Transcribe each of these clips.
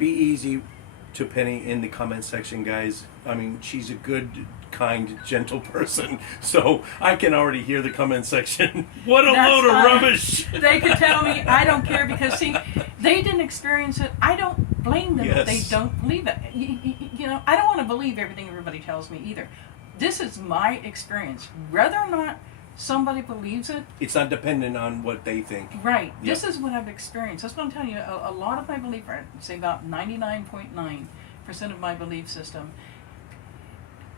be easy to Penny in the comment section, guys. I mean, she's a good, kind, gentle person. So I can already hear the comment section. What a load of rubbish! They could tell me I don't care because, see, they didn't experience it. I don't blame them if they don't believe it. You know, I don't want to believe everything everybody tells me either. This is my experience. Whether or not somebody believes it, it's not dependent on what they think. Right. Yep. This is what I've experienced. That's what I'm telling you. A lot of my belief, I'd say about 99.9% of my belief system,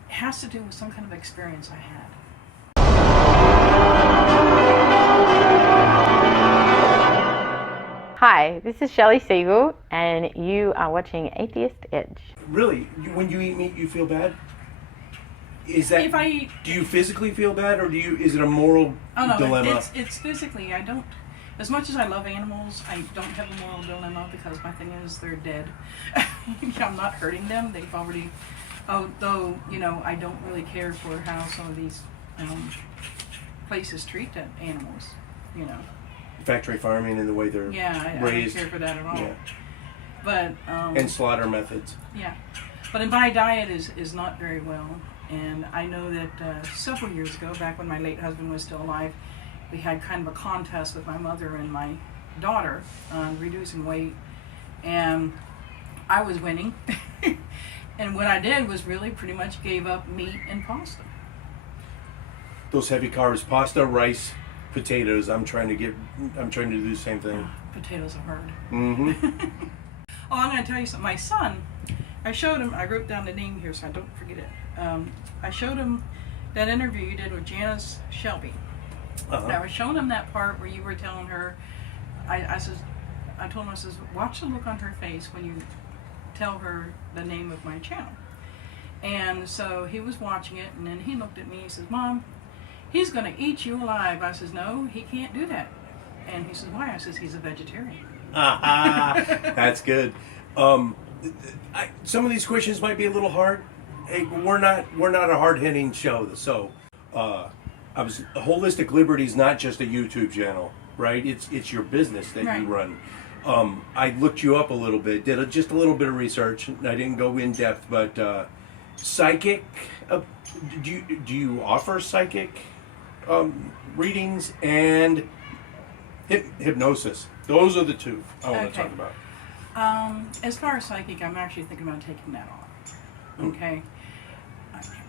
has to do with some kind of experience I had. Hi, this is Shelley Siegel, and you are watching Atheist Edge. Really? When you eat meat, you feel bad? Is that? If I eat, do you physically feel bad, or is it a moral dilemma? It's physically. I don't. As much as I love animals, I don't have a moral dilemma because my thing is they're dead. I'm not hurting them. They've already. Though you know, I don't really care for how some of these places treat the animals. You know. Factory farming and the way they're raised. I don't care for that at all. Yeah. But and slaughter methods. Yeah, but my diet is not very well. And I know that several years ago, back when my late husband was still alive, we had kind of a contest with my mother and my daughter on reducing weight. And I was winning. And what I did was really pretty much gave up meat and pasta. Those heavy carbs, pasta, rice, potatoes. I'm trying to do the same thing. Potatoes are hard. Mm-hmm. I'm going to tell you something. My son, I showed him, I wrote down the name here so I don't forget it. I showed him that interview you did with Janice Shelby. I was showing him that part where you were telling her, I told him, I says, watch the look on her face when you tell her the name of my channel. And so he was watching it, and then he looked at me, he says, Mom, he's going to eat you alive. I says, no, he can't do that. And he says, why? I says, he's a vegetarian. That's good. Some of these questions might be a little hard. Hey, we're not a hard-hitting show, so Holistic Liberty is not just a YouTube channel, right? It's your business that you run. I looked you up a little bit, did just a little bit of research. I didn't go in depth, but psychic. Do you offer psychic readings and hypnosis? Those are the two I want to talk about. As far as psychic, I'm actually thinking about taking that off. Okay.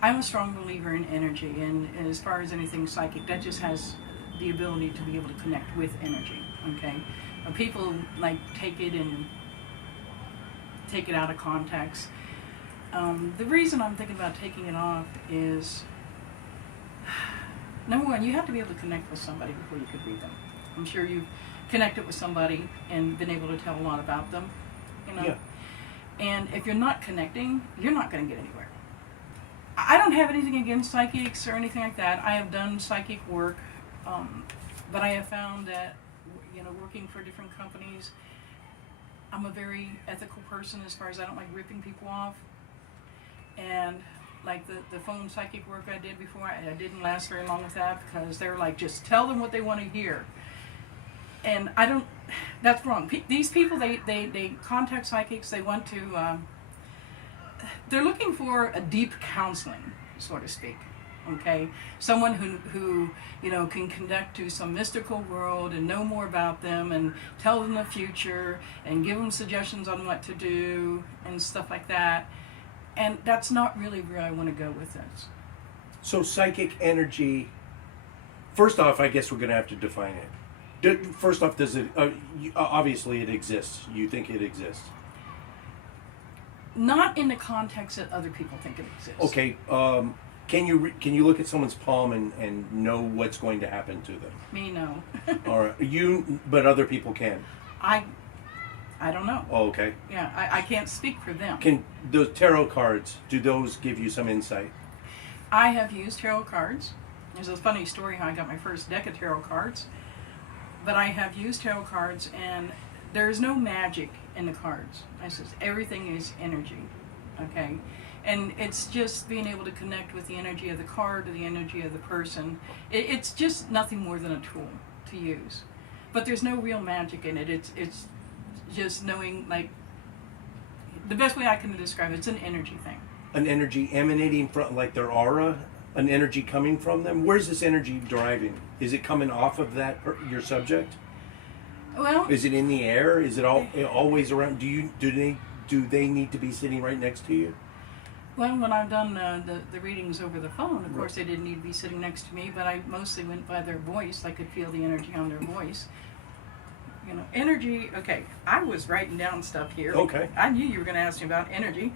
I'm a strong believer in energy, and as far as anything psychic, that just has the ability to be able to connect with energy. Okay. People take it out of context. The reason I'm thinking about taking it off is, number one, you have to be able to connect with somebody before you could read them. I'm sure you've connected with somebody and been able to tell a lot about them, you know. Yeah. And if you're not connecting, you're not going to get anywhere. I don't have anything against psychics or anything like that. I have done psychic work, but I have found that, working for different companies, I'm a very ethical person as far as I don't like ripping people off. And like the phone psychic work I did before, I didn't last very long with that because they're like, just tell them what they want to hear. And I don't, that's wrong. These people, they contact psychics, they want to, they're looking for a deep counseling, so to speak. Okay, someone who can connect to some mystical world and know more about them and tell them the future and give them suggestions on what to do and stuff like that. And that's not really where I want to go with this. So psychic energy, first off, I guess we're going to have to define it. First off, does it, obviously it exists. You think it exists? Not in the context that other people think it exists. Okay, can you look at someone's palm and know what's going to happen to them? Me, no. All right, but other people can. I don't know. Oh, okay. Yeah, I can't speak for them. Can those tarot cards, do those give you some insight? I have used tarot cards. There's a funny story how I got my first deck of tarot cards. But I have used tarot cards, and there is no magic in the cards. I says everything is energy, okay? And it's just being able to connect with the energy of the card or the energy of the person. It's just nothing more than a tool to use. But there's no real magic in it. It's just knowing, like, the best way I can describe it, it's an energy thing. An energy emanating from, like their aura, an energy coming from them. Where's this energy deriving? Is it coming off of that your subject? Well, is it in the air? Is it always around? Do they need to be sitting right next to you? well, when I've done the readings over the phone, of course they didn't need to be sitting next to me, but I mostly went by their voice. I could feel the energy on their voice. You know, energy. Okay, I was writing down stuff here. Okay. I knew you were going to ask me about energy.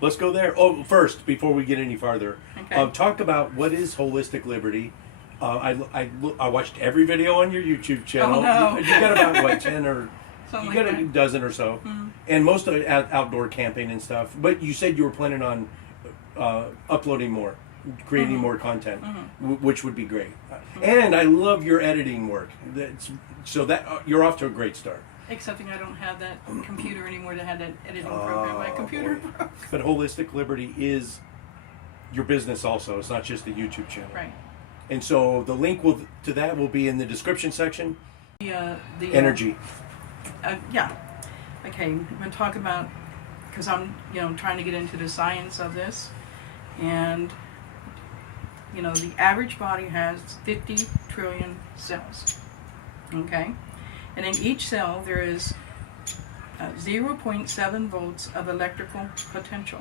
Let's go there. Oh, first, before we get any farther, Okay. talk about what is holistic liberty. I watched every video on your YouTube channel. Oh, no. You got about what 10 or Something you got like a that. dozen or so, and most of it outdoor camping and stuff. But you said you were planning on uploading more, creating more content, which would be great. And I love your editing work. So that you're off to a great start. Excepting I don't have that computer anymore to have that editing program. My computer boy. broke. But Holistic Liberty is your business also. It's not just a YouTube channel. Right. And so the link to that will be in the description section. The Energy. yeah. Okay, I'm going to talk about, because I'm, trying to get into the science of this, and, the average body has 50 trillion cells, okay? And in each cell there is 0.7 volts of electrical potential.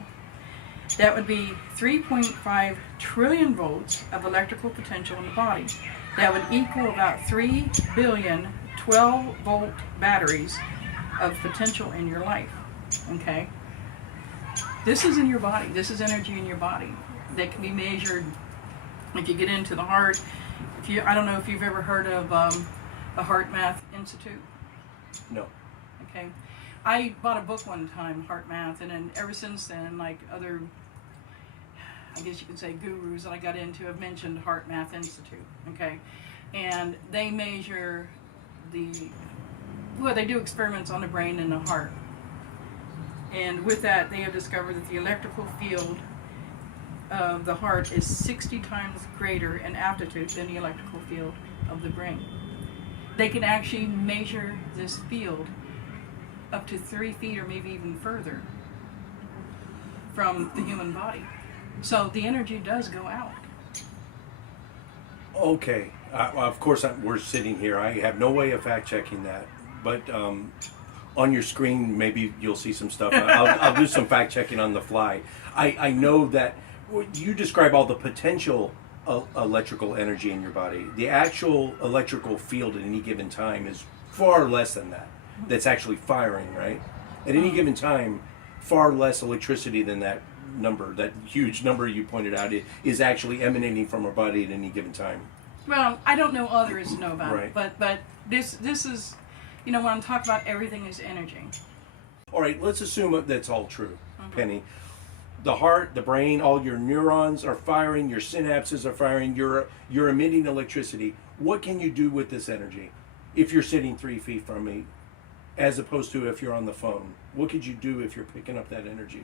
That would be 3.5 trillion volts of electrical potential in the body. That would equal about 3 billion 12-volt batteries of potential in your life, okay? This is in your body. This is energy in your body that can be measured. If you get into the heart, I don't know if you've ever heard of the Heart Math Institute. No. Okay, I bought a book one time, Heart Math, and then ever since then, like other, I guess you could say, gurus that I got into have mentioned Heart Math Institute. Okay, and they measure they do experiments on the brain and the heart, and with that, they have discovered that the electrical field of the heart is 60 times greater in aptitude than the electrical field of the brain. They can actually measure this field up to 3 feet or maybe even further from the human body. So the energy does go out. Okay. Of course, we're sitting here. I have no way of fact checking that, but on your screen, maybe you'll see some stuff. I'll do some fact checking on the fly. I know that you describe all the potential electrical energy in your body. The actual electrical field at any given time is far less than that. That's actually firing, right? At any given time, far less electricity than that number, that huge number you pointed out, is actually emanating from our body at any given time. Well, I don't know others know about Right. it, but this is, when I'm talking about everything is energy. All right, let's assume that's all true, Penny. The heart, the brain, all your neurons are firing, your synapses are firing, you're emitting electricity. What can you do with this energy if you're sitting 3 feet from me, as opposed to if you're on the phone? What could you do if you're picking up that energy,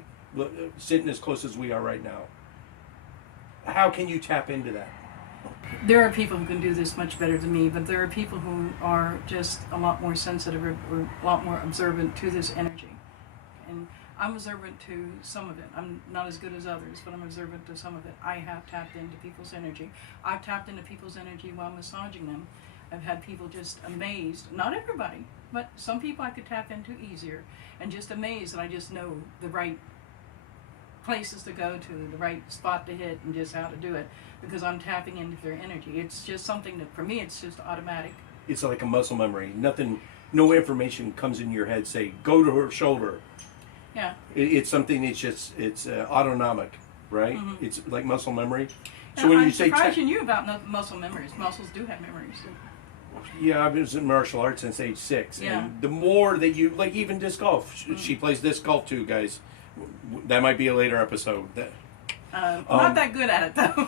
sitting as close as we are right now? How can you tap into that? There are people who can do this much better than me, but there are people who are just a lot more sensitive or a lot more observant to this energy. And I'm observant to some of it. I'm not as good as others, but I'm observant to some of it. I have tapped into people's energy. I've tapped into people's energy while massaging them. I've had people just amazed, not everybody, but some people I could tap into easier, and just amazed that I just know the right places to go to, the right spot to hit, and just how to do it, because I'm tapping into their energy. It's just something that, for me, it's just automatic. It's like a muscle memory. No information comes in your head, say, go to her shoulder. Yeah. It's something, it's autonomic, right? Mm-hmm. It's like muscle memory. So Now, when I'm you say surprised you knew about muscle memories. Muscles do have memories. yeah, I was in martial arts since age 6. Yeah. And the more that you, like even disc golf, she plays disc golf too, guys. That might be a later episode. Not that good at it, though.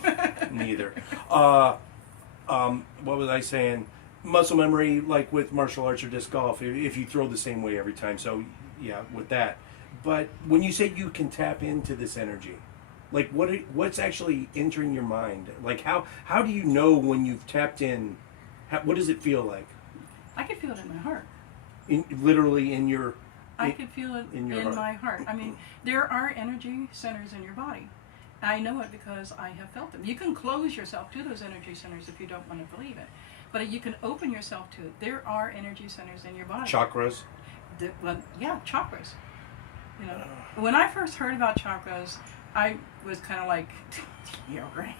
Neither. What was I saying? Muscle memory, like with martial arts or disc golf, if you throw the same way every time. So, yeah, with that. But when you say you can tap into this energy, like what's actually entering your mind? Like how do you know when you've tapped in? What does it feel like? I can feel it in my heart. Literally in your I could feel it in your in heart. my heart. I mean, there are energy centers in your body. I know it because I have felt them. You can close yourself to those energy centers if you don't want to believe it. But you can open yourself to it. There are energy centers in your body. Chakras? Well, yeah, chakras. You know, when I first heard about chakras, I was kind of like, yeah, right.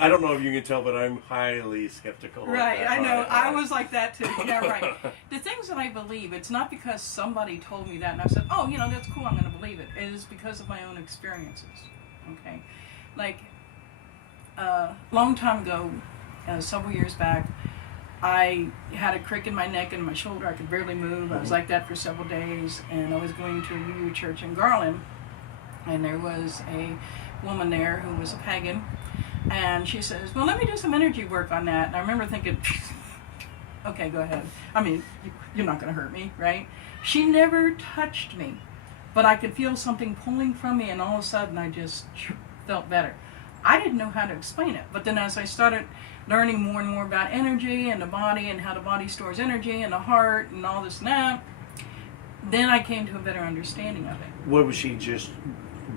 I don't know if you can tell, but I'm highly skeptical. Right, I know. I was like that too. Yeah, right. The The things that I believe, it's not because somebody told me that and I said, oh, you know, that's cool, I'm going to believe it. It is because of my own experiences. Okay? Like, long time ago, several years back, I had a crick in my neck and my shoulder. I could barely move. I was like that for several days. And I was going to a Ouija church in Garland. And there was a woman there who was a pagan. And she says, well, let me do some energy work on that. And I remember thinking, okay, go ahead. I mean, you're not going to hurt me, right? She never touched me. But I could feel something pulling from me. And all of a sudden, I just felt better. I didn't know how to explain it. But then as I started learning more and more about energy and the body and how the body stores energy and the heart and all this and that, then I came to a better understanding of it. What was she just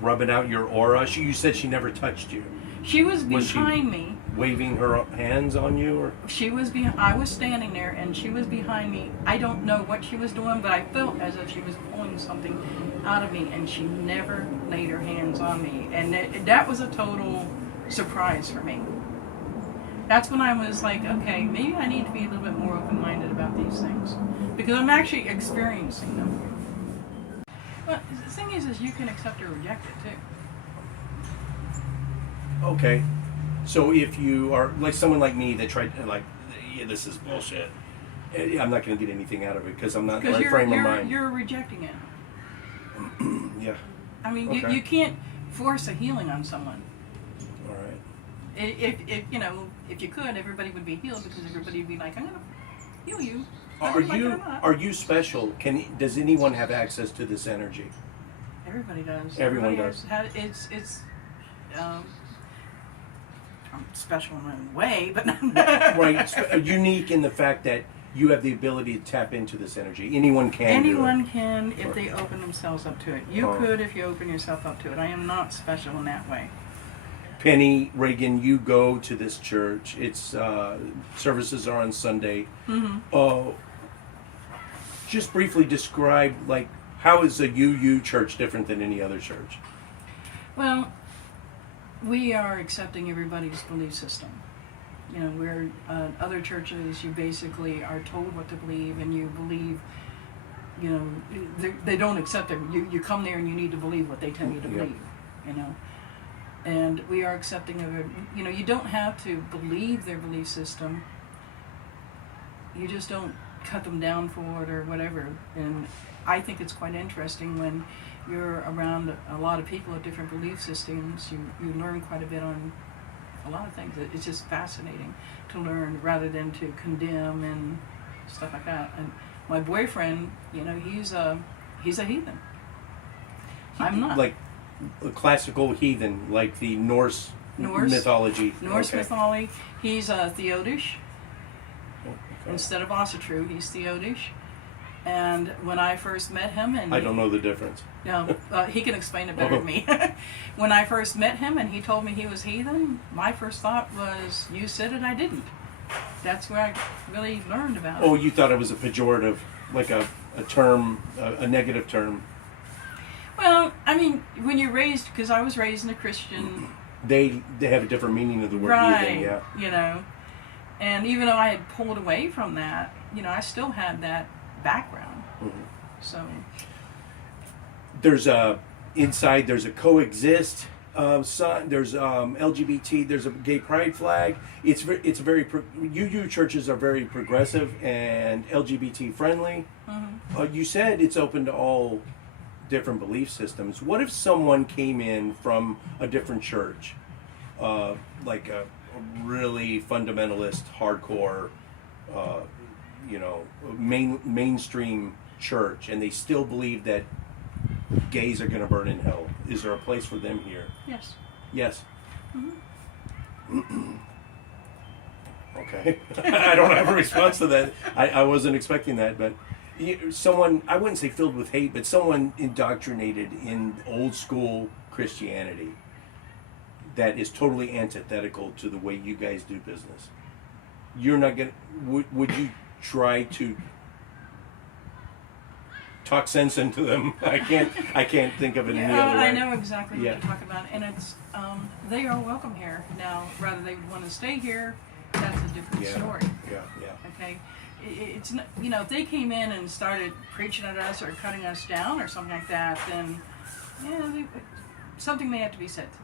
rubbing out your aura? You said she never touched you. She was Was she behind me. Waving her hands on you, or She was behind. I was standing there, and she was behind me. I don't know what she was doing, but I felt as if she was pulling something out of me, and she never laid her hands on me, and that was a total surprise for me. That's when I was like, okay, maybe I need to be a little bit more open-minded about these things, because I'm actually experiencing them. But the thing is you can accept or reject it too. okay. So if you are like someone like me that tried like, yeah, this is bullshit. I'm not going to get anything out of it because I'm not in the Because right frame of mind. you're rejecting it. Yeah. I mean, Okay. you can't force a healing on someone. All right. If you know, if you could, everybody would be healed because everybody would be like, I'm gonna heal you. Are whether you like it or you not. are you special? Does anyone have access to this energy? Everybody does. Everyone Everybody does. It's I'm special in my own way, but Right. Unique in the fact that you have the ability to tap into this energy. Anyone can. anyone do can if they open themselves up to it. You Oh. could if you open yourself up to it. I am not special in that way. it. Penny, Ragan, you go to this church. Its services are on Sunday. Mm-hmm. Just briefly describe like how is a UU church different than any other church? Well, we are accepting everybody's belief system. You know, where other churches, you basically are told what to believe, and you believe. You know, they don't accept it. You come there and you need to believe what they tell you to Yep. believe. You know, and we are accepting of it. You know, you don't have to believe their belief system. You just don't cut them down for it or whatever. And I think it's quite interesting when you're around a lot of people with different belief systems. You learn quite a bit on a lot of things. It's just fascinating to learn rather than to condemn and stuff like that. And my boyfriend, you know, he's a heathen. I'm not. Like a classical heathen, like the Norse mythology. Norse Okay. mythology. He's Theodish. Okay. Instead of Asatru, he's Theodish. And when I first met him, and I don't know the difference. No, he can explain it better than me. When I first met him and he told me he was heathen, my first thought was, you said it, I didn't. That's where I really learned about it. Oh, you thought it was a pejorative, like a term, a negative term. Well, I mean, when you're raised, because I was raised in a Christian... They have a different meaning of the word right, heathen, yeah. You know. And even though I had pulled away from that, you know, I still had that background. Mm-hmm. So... There's inside there's a coexist sign. There's LGBT. There's a gay pride flag. It's very UU churches are very progressive and LGBT friendly. Mm-hmm. You said it's open to all different belief systems. What if someone came in from a different church, like a really fundamentalist, hardcore, you know, mainstream church, and they still believe that gays are going to burn in hell? Is there a place for them here? Yes. Yes. Mm-hmm. Okay. I don't have a response to that. I wasn't expecting that, but someone, I wouldn't say filled with hate, but someone indoctrinated in old school Christianity that is totally antithetical to the way you guys do business. You're not gonna. Would you try to talk sense into them? I can't think of it any other way. I know exactly what you're talking about, and it's they are welcome here. Now, whether they would want to stay here, that's a different story. Yeah. Okay, it's not, if they came in and started preaching at us or cutting us down or something like that, then something may have to be said to them.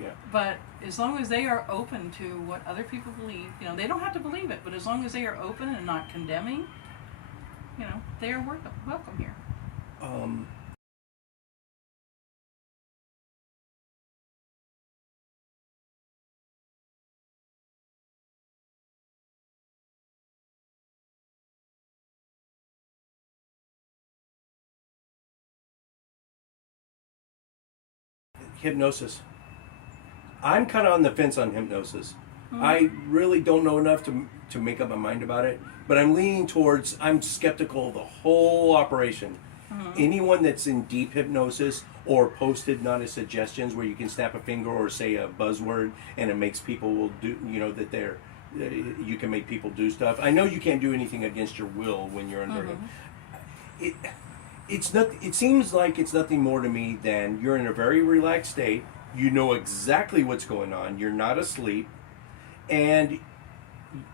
Yeah. But as long as they are open to what other people believe, they don't have to believe it, but as long as they are open and not condemning, they are welcome here. Hypnosis. I'm kind of on the fence on hypnosis. Mm-hmm. I really don't know enough to make up my mind about it, but I'm leaning towards, I'm skeptical of the whole operation. Mm-hmm. Anyone that's in deep hypnosis or posted not as suggestions where you can snap a finger or say a buzzword and it makes people will do, that you can make people do stuff. I know you can't do anything against your will when you're under it. It seems like it's nothing more to me than you're in a very relaxed state. You know exactly what's going on. You're not asleep. And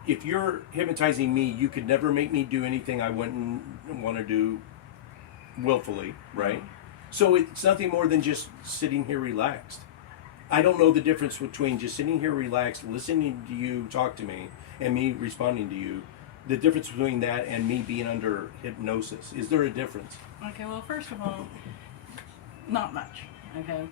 if you're hypnotizing me, you could never make me do anything I wouldn't want to do willfully, right? Mm-hmm. So it's nothing more than just sitting here relaxed. I don't know the difference between just sitting here relaxed, listening to you talk to me, and me responding to you. The difference between that and me being under hypnosis. Is there a difference? Okay, well, first of all, not much, okay?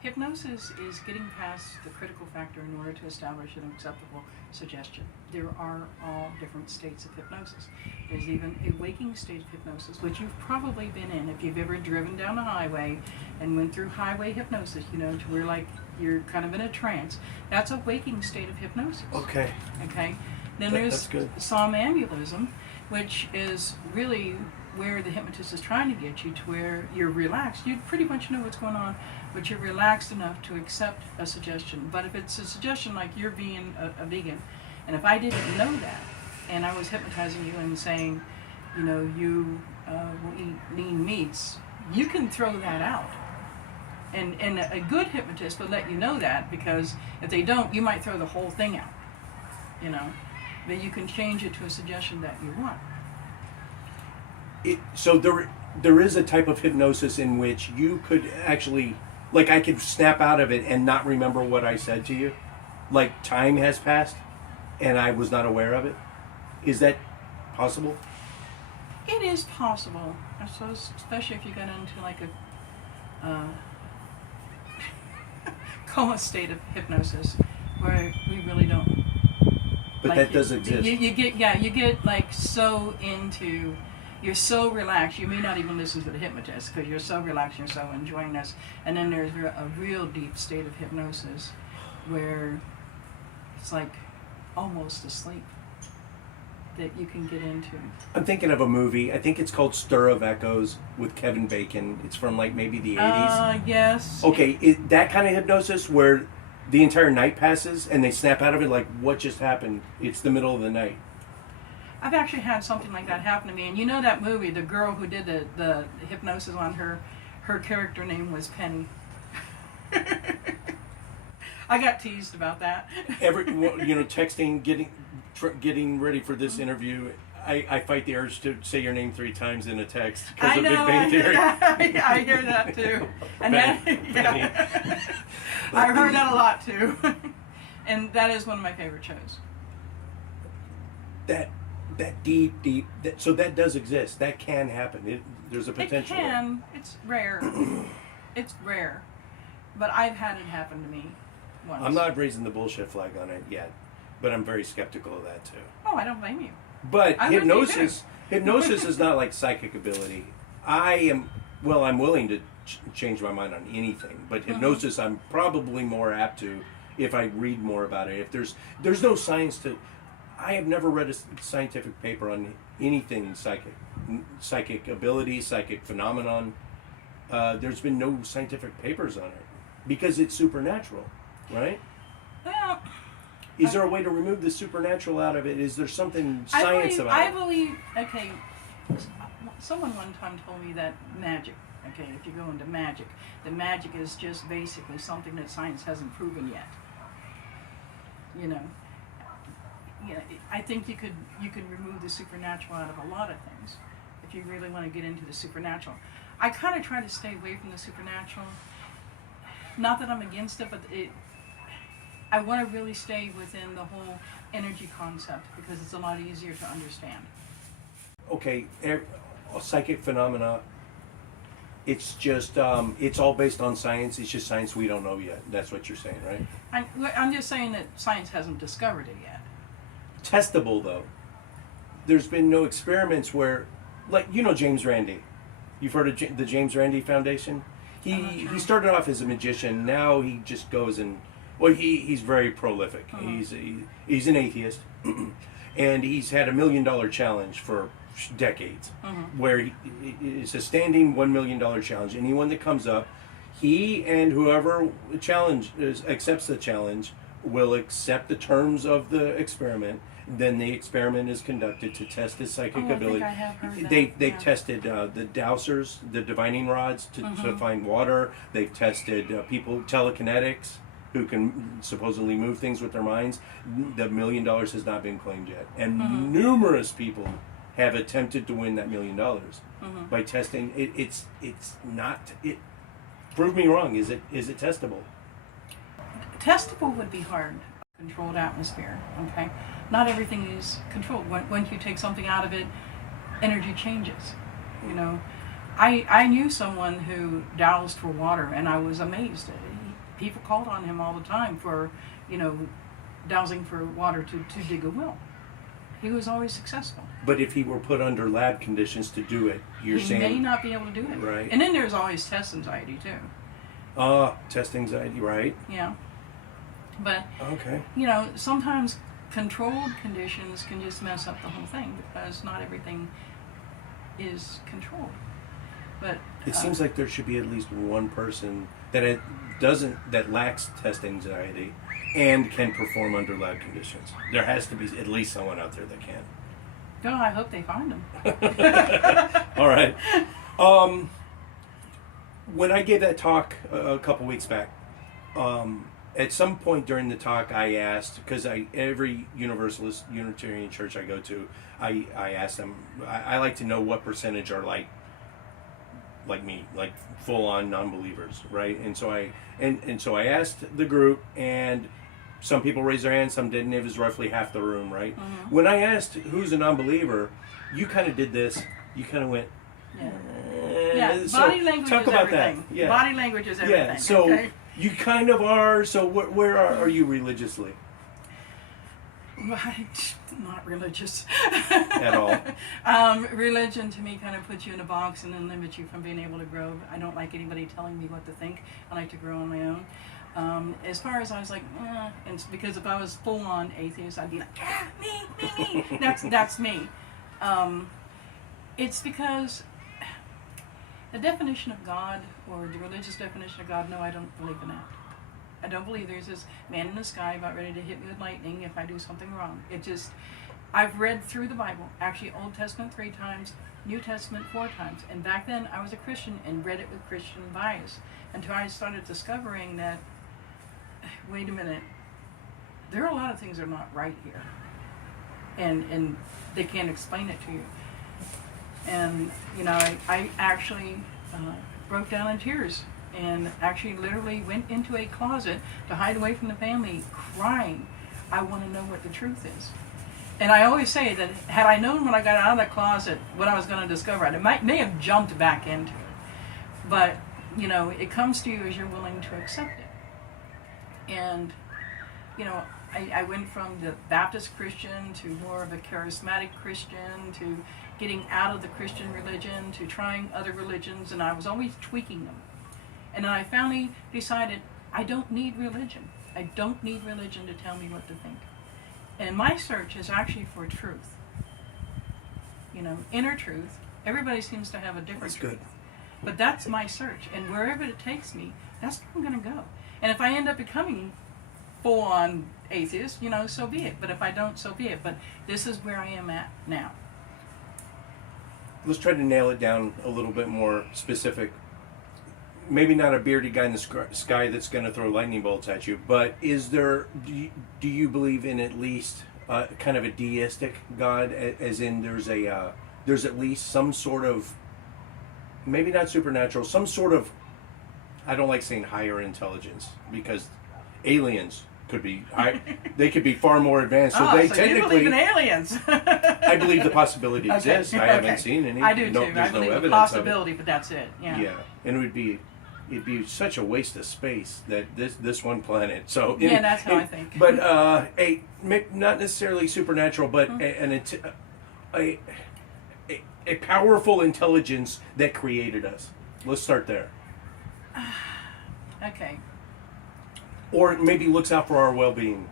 Hypnosis is getting past the critical factor in order to establish an acceptable suggestion. There are all different states of hypnosis. There's even a waking state of hypnosis, which you've probably been in if you've ever driven down a highway and went through highway hypnosis, to where you're kind of in a trance. That's a waking state of hypnosis. Okay. Okay? Then there's somnambulism, which is really where the hypnotist is trying to get you to where you're relaxed. You pretty much know what's going on, but you're relaxed enough to accept a suggestion. But if it's a suggestion like you're being a vegan, and if I didn't know that, and I was hypnotizing you and saying, you will eat lean meats, you can throw that out. And a good hypnotist would let you know that, because if they don't, you might throw the whole thing out. But you can change it to a suggestion that you want. So there is a type of hypnosis in which you could actually, I could snap out of it and not remember what I said to you. Like time has passed and I was not aware of it. Is that possible? It is possible. I suppose, especially if you get into a coma state of hypnosis where we really don't. But that does exist. You get so into. You're so relaxed, you may not even listen to the hypnotist because you're so relaxed, you're so enjoying this. And then there's a real deep state of hypnosis where it's like almost asleep that you can get into. I'm thinking of a movie. I think it's called Stir of Echoes with Kevin Bacon. It's from maybe the 80s. Yes. Okay, that kind of hypnosis where the entire night passes and they snap out of it what just happened? It's the middle of the night. I've actually had something like that happen to me, and that movie, the girl who did the hypnosis on her character name was Penny. I got teased about that. Texting, getting ready for this interview, I fight the urge to say your name 3 times in a text because of Big Bang Theory. I hear that too, and I heard that a lot too, and that is one of my favorite shows. That deep, so that does exist. That can happen. There's a potential. It can. It's rare. It's rare. But I've had it happen to me once. I'm not raising the bullshit flag on it yet, but I'm very skeptical of that too. Oh, I don't blame you. But hypnosis is not like psychic ability. I'm willing to change my mind on anything, but hypnosis I'm probably more apt to if I read more about it. If there's no science to. I have never read a scientific paper on anything psychic ability, psychic phenomenon. There's been no scientific papers on it because it's supernatural, right? Well, is there a way to remove the supernatural out of it? Is there something science about it? I believe, okay, someone one time told me that magic, okay, if you go into magic, the magic is just basically something that science hasn't proven yet. You know, I think you could remove the supernatural out of a lot of things if you really want to get into the supernatural. I kind of try to stay away from the supernatural. Not that I'm against it, but I want to really stay within the whole energy concept because it's a lot easier to understand. Okay, psychic phenomena. It's just it's all based on science. It's just science we don't know yet. That's what you're saying, right? I'm just saying that science hasn't discovered it yet. Testable though. There's been no experiments where, like, you know, James Randi. You've heard of the James Randi Foundation? He started off as a magician. Now he just goes and, well, he's very prolific. He's an atheist, and he's had $1 million challenge for decades, where it's a standing $1 million challenge. Anyone that comes up, he and whoever accepts the challenge will accept the terms of the experiment. Then the experiment is conducted to test his psychic ability. I have heard that. They've tested the dowsers, the divining rods to find water. They've tested people, telekinetics, who can supposedly move things with their minds. The $1 million has not been claimed yet, and numerous people have attempted to win that $1 million by testing. It's not. It prove me wrong. Is it testable? Testable would be hard. Controlled atmosphere. Okay, not everything is controlled. Once you take something out of it, energy changes. You know, I knew someone who dowsed for water, and I was amazed. People called on him all the time for, you know, dowsing for water to dig a well. He was always successful. But if he were put under lab conditions to do it, you're saying he may not be able to do it. Right. And then there's always test anxiety too. Test anxiety, right? Yeah. But okay, you know, sometimes controlled conditions can just mess up the whole thing because not everything is controlled. But it seems like there should be at least one person that lacks test anxiety and can perform under lab conditions. There has to be at least someone out there that can. Oh, I hope they find them. All right. When I gave that talk a couple weeks back, at some point during the talk, I asked, because every Universalist Unitarian church I go to, I ask them, I like to know what percentage are like me, like full-on non-believers, right? And so I asked the group, and some people raised their hands, some didn't. It was roughly half the room, right? When I asked who's a non-believer, you kind of did this. You kind of went, yeah. So body language talk is about everything. that. Yeah. Body language is everything. Yeah. So okay? you kind of are. So where are you religiously? Right, not religious At all. Religion to me kind of puts you in a box and then limits you from being able to grow. I don't like anybody telling me what to think. I like to grow on my own. As far as I was like, and it's because if I was full on atheist, I'd be like, me. That's me. It's because the definition of God, or the religious definition of God, no, I don't believe in that. I don't believe there's this man in the sky about ready to hit me with lightning if I do something wrong. I've read through the Bible, actually Old Testament 3 times, New Testament 4 times. And back then I was a Christian and read it with Christian bias until I started discovering that, wait a minute, there are a lot of things that are not right here. And they can't explain it to you. And, you know, I actually broke down in tears and actually literally went into a closet to hide away from the family crying. I want to know what the truth is. And I always say that had I known when I got out of the closet what I was going to discover, I may have jumped back into it. But, you know, it comes to you as you're willing to accept it. And, you know, I went from the Baptist Christian to more of a charismatic Christian to getting out of the Christian religion to trying other religions, and I was always tweaking them. And then I finally decided I don't need religion. I don't need religion to tell me what to think. And my search is actually for truth. You know, inner truth. Everybody seems to have a different That's truth. good. But that's my search. And wherever it takes me, that's where I'm going to go. And if I end up becoming full-on atheist, you know, so be it. But if I don't, so be it. But this is where I am at now. Let's try to nail it down a little bit more specific. Maybe not a bearded guy in the sky that's going to throw lightning bolts at you, but is there, do you believe in at least kind of a deistic God, as in there's at least some sort of, maybe not supernatural, some sort of, I don't like saying higher intelligence, because aliens could be, they could be far more advanced, so they so technically... you believe in aliens. I believe the possibility exists. I haven't seen any. I do too. There's I believe no the evidence possibility, of it. but that's it. Yeah. Yeah, and it'd be such a waste of space that this one planet. So Yeah, that's how I think. But not necessarily supernatural, but a powerful intelligence that created us. Let's start there. Okay. Or maybe looks out for our well-being.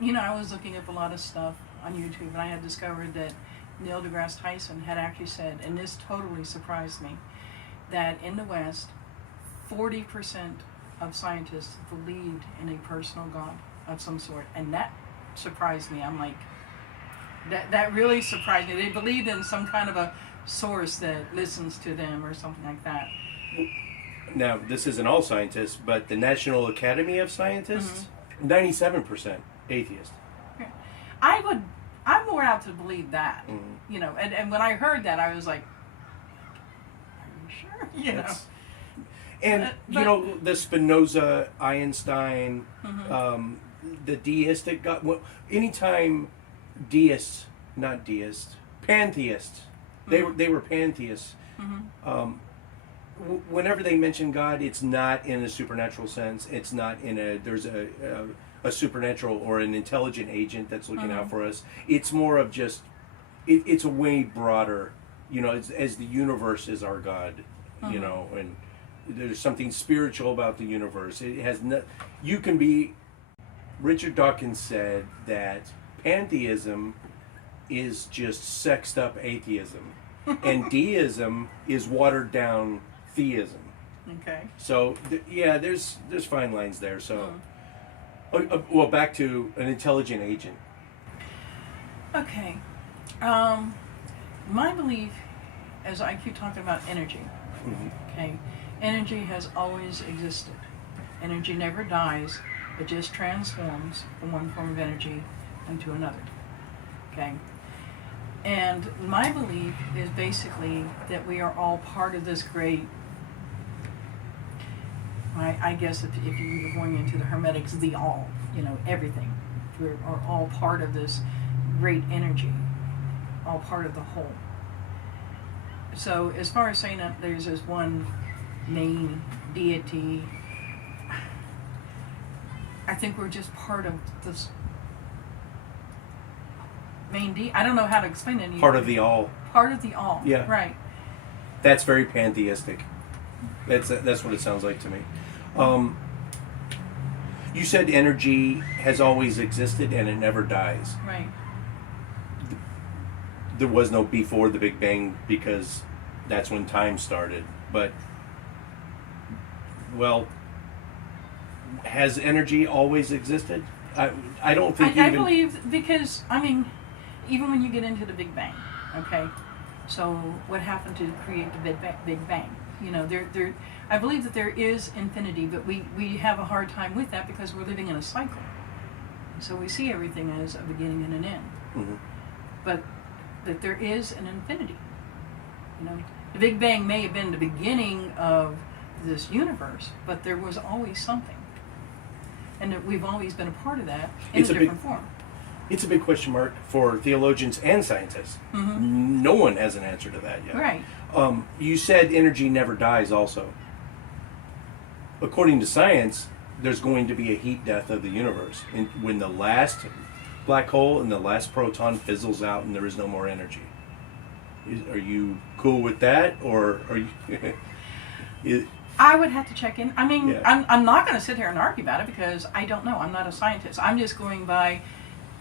You know, I was looking up a lot of stuff on YouTube, and I had discovered that Neil deGrasse Tyson had actually said, and this totally surprised me, that in the West, 40% of scientists believed in a personal God of some sort, and that surprised me. I'm like, that really surprised me. They believed in some kind of a source that listens to them or something like that. Now, this isn't all scientists, but the National Academy of Scientists, 97% atheist. I'm more out to believe that, you know, and when I heard that, I was like, are you sure? You know. And, you know, the Spinoza, Einstein, the deistic God, well, anytime deists, not deists, pantheists, they were pantheists. Whenever they mention God, it's not in a supernatural sense. It's not in there's a supernatural or an intelligent agent that's looking out for us. It's more of just, it's a way broader, you know, as the universe is our God, you know, and there's something spiritual about the universe. It has you can be, Richard Dawkins said that pantheism is just sexed up atheism, and deism is watered down theism. Okay. So yeah, there's fine lines there. So, well, back to an intelligent agent. Okay. My belief, as I keep talking about energy, okay, energy has always existed. Energy never dies, it just transforms from one form of energy into another. Okay. And my belief is basically that we are all part of this great, I guess if you were going into the Hermetics, the all, you know, everything. We are all part of this great energy, all part of the whole. So as far as saying that there's this one main deity, I think we're just part of this main deity. I don't know how to explain it. Part of the all. Part of the all. Yeah. Right. That's very pantheistic. That's what it sounds like to me. You said energy has always existed and it never dies. Right. There was no before the Big Bang because that's when time started. But, well, has energy always existed? I don't think I believe, because, I mean, even when you get into the Big Bang, okay, so what happened to create the Big Bang? You know, I believe that there is infinity, but we have a hard time with that because we're living in a cycle. So we see everything as a beginning and an end. But that there is an infinity. You know, the Big Bang may have been the beginning of this universe, but there was always something. And that we've always been a part of that in a different form. It's a big question mark for theologians and scientists. No one has an answer to that yet. Right. You said energy never dies also. According to science, there's going to be a heat death of the universe. And when the last black hole and the last proton fizzles out and there is no more energy. Are you cool with that? Or are you... I would have to check in. I mean, Yeah. I'm not going to sit here and argue about it because I don't know. I'm not a scientist. I'm just going by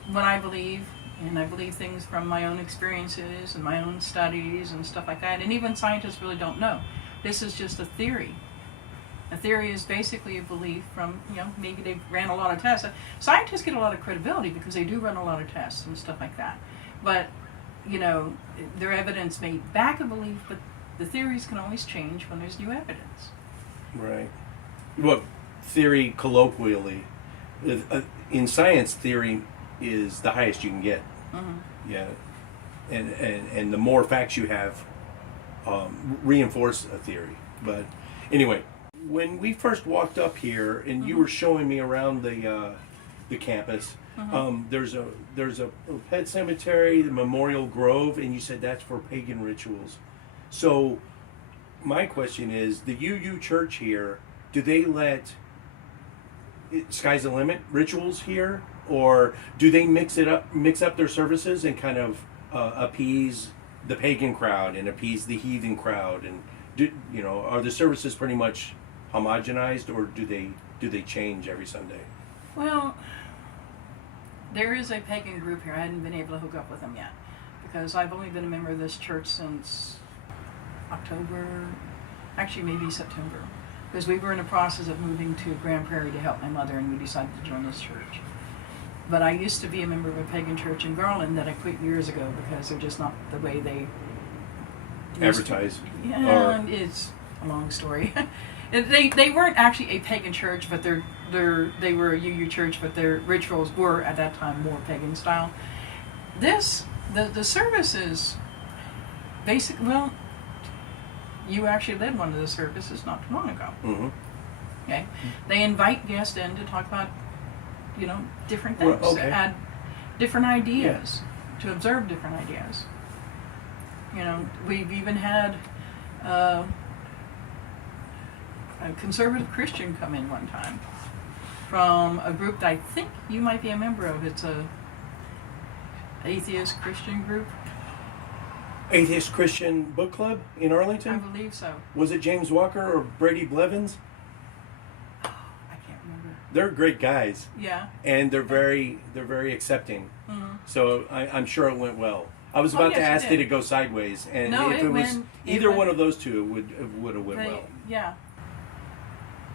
what I believe, and I believe things from my own experiences and my own studies and stuff like that. And even scientists really don't know. This is just a theory. A theory is basically a belief from, maybe they ran a lot of tests. Scientists get a lot of credibility because they do run a lot of tests and stuff like that. But, their evidence may back a belief, but the theories can always change when there's new evidence. Right. Well, theory colloquially, in science, theory is the highest you can get. Mm-hmm. Yeah. And the more facts you have, reinforce a theory. But anyway, when we first walked up here and you were showing me around the campus, there's a pet cemetery, the Memorial Grove, and you said that's for pagan rituals. So my question is, the UU Church here, do they let sky's the limit rituals here, or do they mix up their services and kind of appease the pagan crowd and appease the heathen crowd, and are the services pretty much homogenized, or do they change every Sunday? Well, there is a pagan group here. I hadn't been able to hook up with them yet because I've only been a member of this church since October, actually maybe September, because we were in the process of moving to Grand Prairie to help my mother, and we decided to join this church. But I used to be a member of a pagan church in Garland that I quit years ago because they're just not the way they Advertise. Yeah, it's a long story. They weren't actually a pagan church, but they were a UU church, but their rituals were at that time more pagan style. The service is basic. Well, you actually led one of the services not too long ago. Mm-hmm. Okay, they invite guests in to talk about different things, Okay. add different ideas, to observe different ideas. We've even had a conservative Christian come in one time from a group that I think you might be a member of. It's a Atheist Christian group. Atheist Christian Book Club in Arlington? I believe so. Was it James Walker or Brady Blevins? I can't remember. They're great guys. Yeah. And they're very accepting. Mm-hmm. So I'm sure it went well. I was about to yes, ask, it did did. it go sideways? And No, if it it was went- it either went- one of those two, would have went well. Yeah.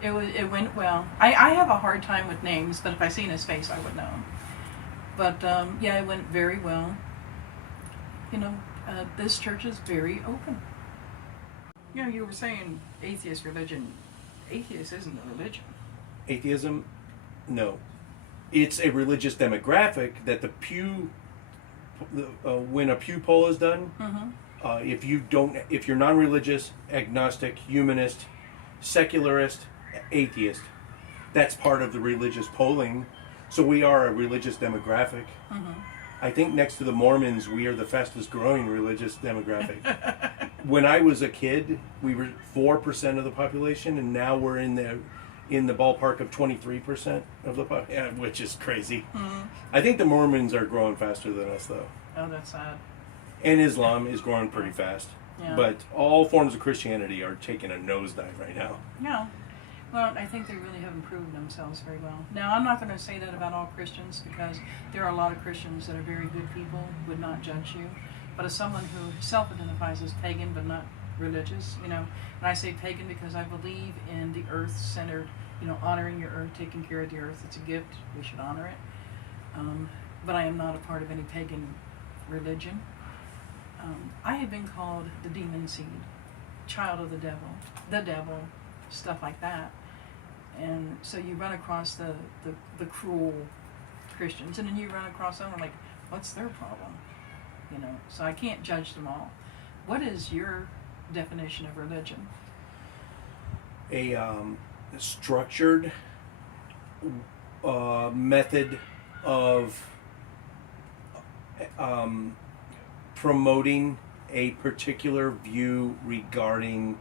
It went well. I have a hard time with names, but if I seen his face, I would know him. But it went very well. This church is very open. You were saying atheist religion. Atheist isn't a religion. Atheism? No. It's a religious demographic that the Pew, when a Pew poll is done, Mm-hmm. if you're non-religious, agnostic, humanist, secularist, atheist, that's part of the religious polling. So we are a religious demographic. Mm-hmm. I think next to the Mormons, we are the fastest growing religious demographic. When I was a kid, we were 4% of the population, and now we're in the ballpark of 23% of the population, which is crazy. Mm-hmm. I think the Mormons are growing faster than us, though. Oh, that's sad. And Islam is growing pretty fast. Yeah. But all forms of Christianity are taking a nosedive right now. Yeah. Well, I think they really haven't proven themselves very well. Now, I'm not going to say that about all Christians because there are a lot of Christians that are very good people, would not judge you. But as someone who self-identifies as pagan but not religious, and I say pagan because I believe in the earth-centered, honoring your earth, taking care of the earth. It's a gift. We should honor it. But I am not a part of any pagan religion. I have been called the demon seed, child of the devil, stuff like that. And so you run across the cruel Christians, and then you run across someone like, what's their problem? So I can't judge them all. What is your definition of religion? A structured method of promoting a particular view regarding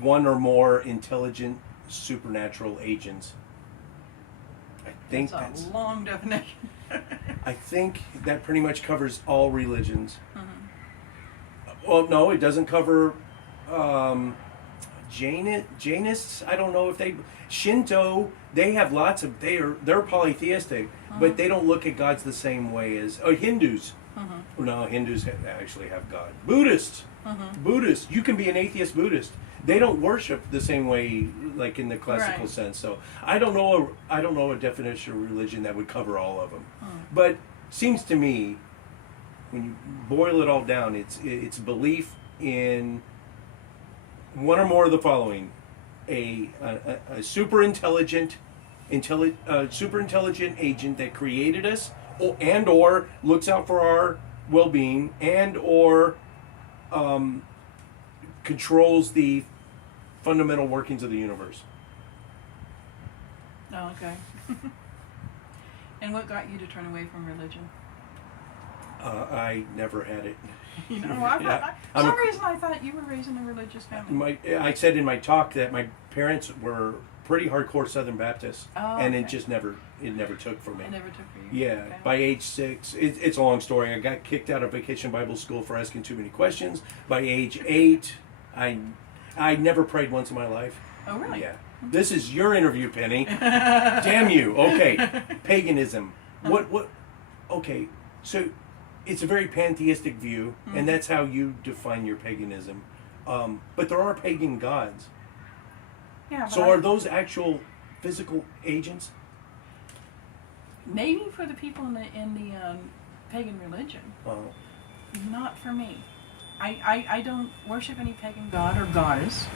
one or more intelligent supernatural agents. I think That's a long definition. I think that pretty much covers all religions. Mm-hmm. Well, no, it doesn't cover Jainists, I don't know if they, Shinto, they have lots of, they're polytheistic, but they don't look at gods the same way as Hindus. No, Hindus actually have God. Buddhists, you can be an atheist Buddhist. They don't worship the same way, like in the classical sense. So I don't know a definition of religion that would cover all of them. But seems to me, when you boil it all down, it's belief in one or more of the following: a super intelligent agent that created us, or looks out for our well-being, or controls the fundamental workings of the universe. Oh, okay. And what got you to turn away from religion? I never had it. You know, for some reason I thought you were raised in a religious family. I said in my talk that my parents were pretty hardcore Southern Baptists, and it never took for me. It never took for you? Yeah, okay. By age 6, it's a long story. I got kicked out of Vacation Bible School for asking too many questions. By age 8, I never prayed once in my life. Oh, really? Yeah. This is your interview, Penny. Damn you. Okay. Paganism. What? Okay. So it's a very pantheistic view, and that's how you define your paganism. But there are pagan gods. Yeah. So are those actual physical agents? Maybe for the people in the pagan religion. Not for me. I don't worship any pagan god or goddess.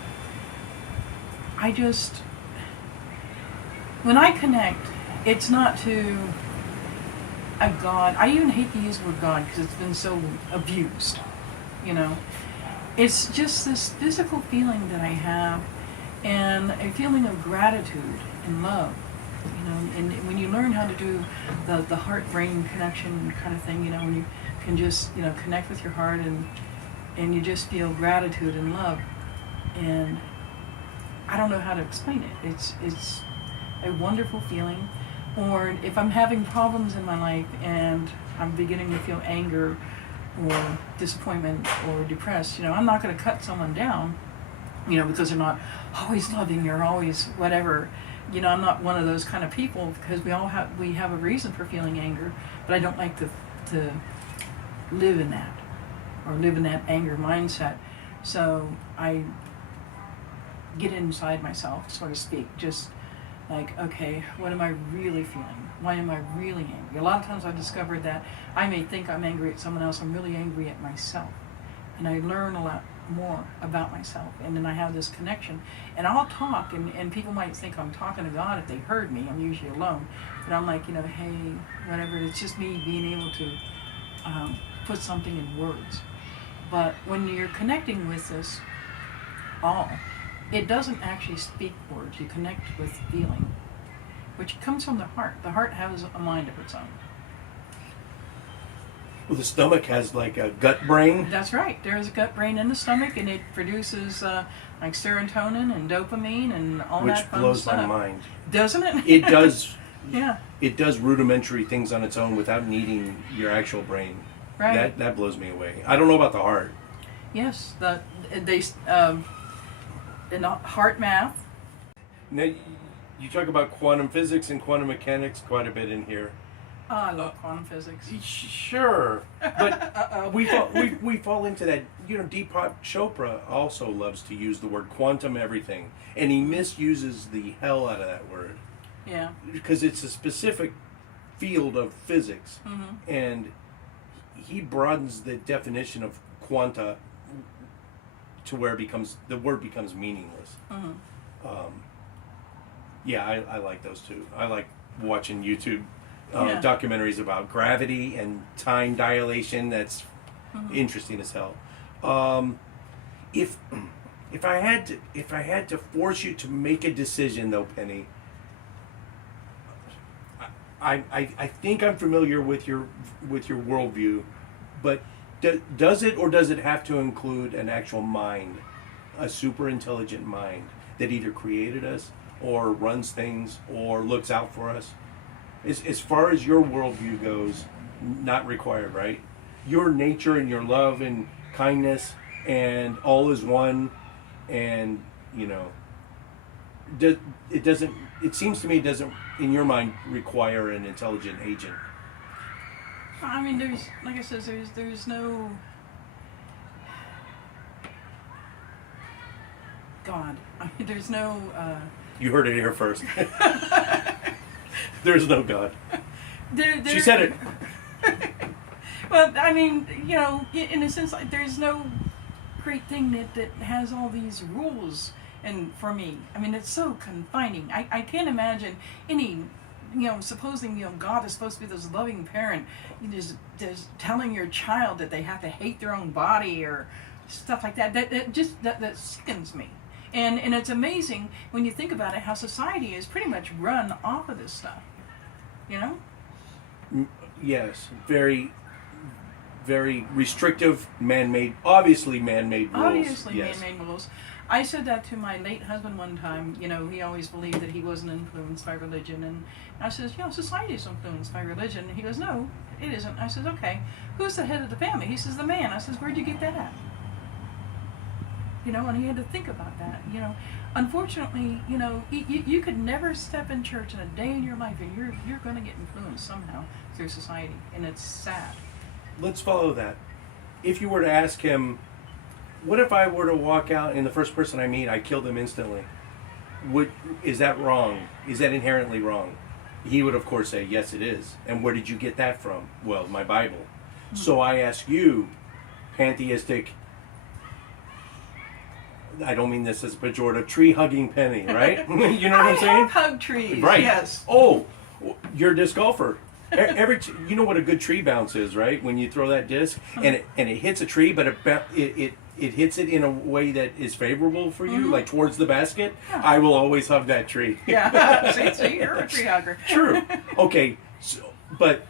When I connect, it's not to a god. I even hate to use the word God because it's been so abused, you know. It's just this physical feeling that I have, and a feeling of gratitude and love, you know. And when you learn how to do the heart-brain connection kind of thing, you know, when you can just, you know, connect with your heart and you just feel gratitude and love, and I don't know how to explain it. It's a wonderful feeling. Or if I'm having problems in my life and I'm beginning to feel anger or disappointment or depressed, you know, I'm not going to cut someone down, you know, because they're not always loving or always whatever. You know, I'm not one of those kind of people, because we have a reason for feeling anger, but I don't like to live in that or live in that anger mindset. So I get inside myself, so to speak, just like, okay, what am I really feeling? Why am I really angry? A lot of times I discovered that I may think I'm angry at someone else, I'm really angry at myself. And I learn a lot more about myself, and then I have this connection. And I'll talk, and people might think I'm talking to God if they heard me. I'm usually alone. But I'm like, you know, hey, whatever. It's just me being able to put something in words. But when you're connecting with this all, it doesn't actually speak words. You connect with feeling, which comes from the heart. The heart has a mind of its own. Well, the stomach has like a gut brain. That's right. There's a gut brain in the stomach, and it produces like serotonin and dopamine and all that fun blows stuff. my mind. Doesn't it? It does. Yeah. It does rudimentary things on its own without needing your actual brain. Right. That blows me away. I don't know about the heart. Yes. In heart math. Now, you talk about quantum physics and quantum mechanics quite a bit in here. Oh, I love quantum physics. Sure, but we fall into that. You know, Deepak Chopra also loves to use the word quantum everything, and he misuses the hell out of that word. Yeah. Because it's a specific field of physics, and he broadens the definition of quanta to where the word becomes meaningless. Yeah, I like those too. I like watching YouTube documentaries about gravity and time dilation. That's interesting as hell. If I had to force you to make a decision, though, Penny, I think I'm familiar with your worldview, but does it or does it have to include an actual mind, a super intelligent mind that either created us or runs things or looks out for us? As far as your worldview goes, not required, right? Your nature and your love and kindness and all is one and it seems to me it doesn't, in your mind, require an intelligent agent. I mean, there's, like I said, there's no God. I mean, there's no. You heard it here first. There's no God. She said it. Well, I mean, in a sense, like, there's no great thing that has all these rules. And for me, I mean, it's so confining. I can't imagine any, supposing, God is supposed to be this loving parent, just telling your child that they have to hate their own body or stuff like that. That sickens me. And it's amazing when you think about it, how society is pretty much run off of this stuff. Yes, very, very restrictive, obviously man-made rules. Obviously man-made rules. I said that to my late husband one time. He always believed that he wasn't influenced by religion. And I says, society is influenced by religion. And he goes, no, it isn't. I says, okay, who's the head of the family? He says, the man. I says, where'd you get that at? And he had to think about that. Unfortunately, you could never step in church in a day in your life, and you're going to get influenced somehow through society, and it's sad. Let's follow that. If you were to ask him, what if I were to walk out and the first person I meet, I kill them instantly? Is that wrong? Is that inherently wrong? He would, of course, say, yes, it is. And where did you get that from? Well, my Bible. Mm-hmm. So I ask you, pantheistic, I don't mean this as a pejorative, tree-hugging penny, right? You know what I'm saying? I hug trees, right. Yes. Oh, you're a disc golfer. You know what a good tree bounce is, right? When you throw that disc and it hits a tree, but it hits it in a way that is favorable for you, like towards the basket. Yeah. I will always hug that tree. Yeah, see, you're a tree hugger. True. Okay, but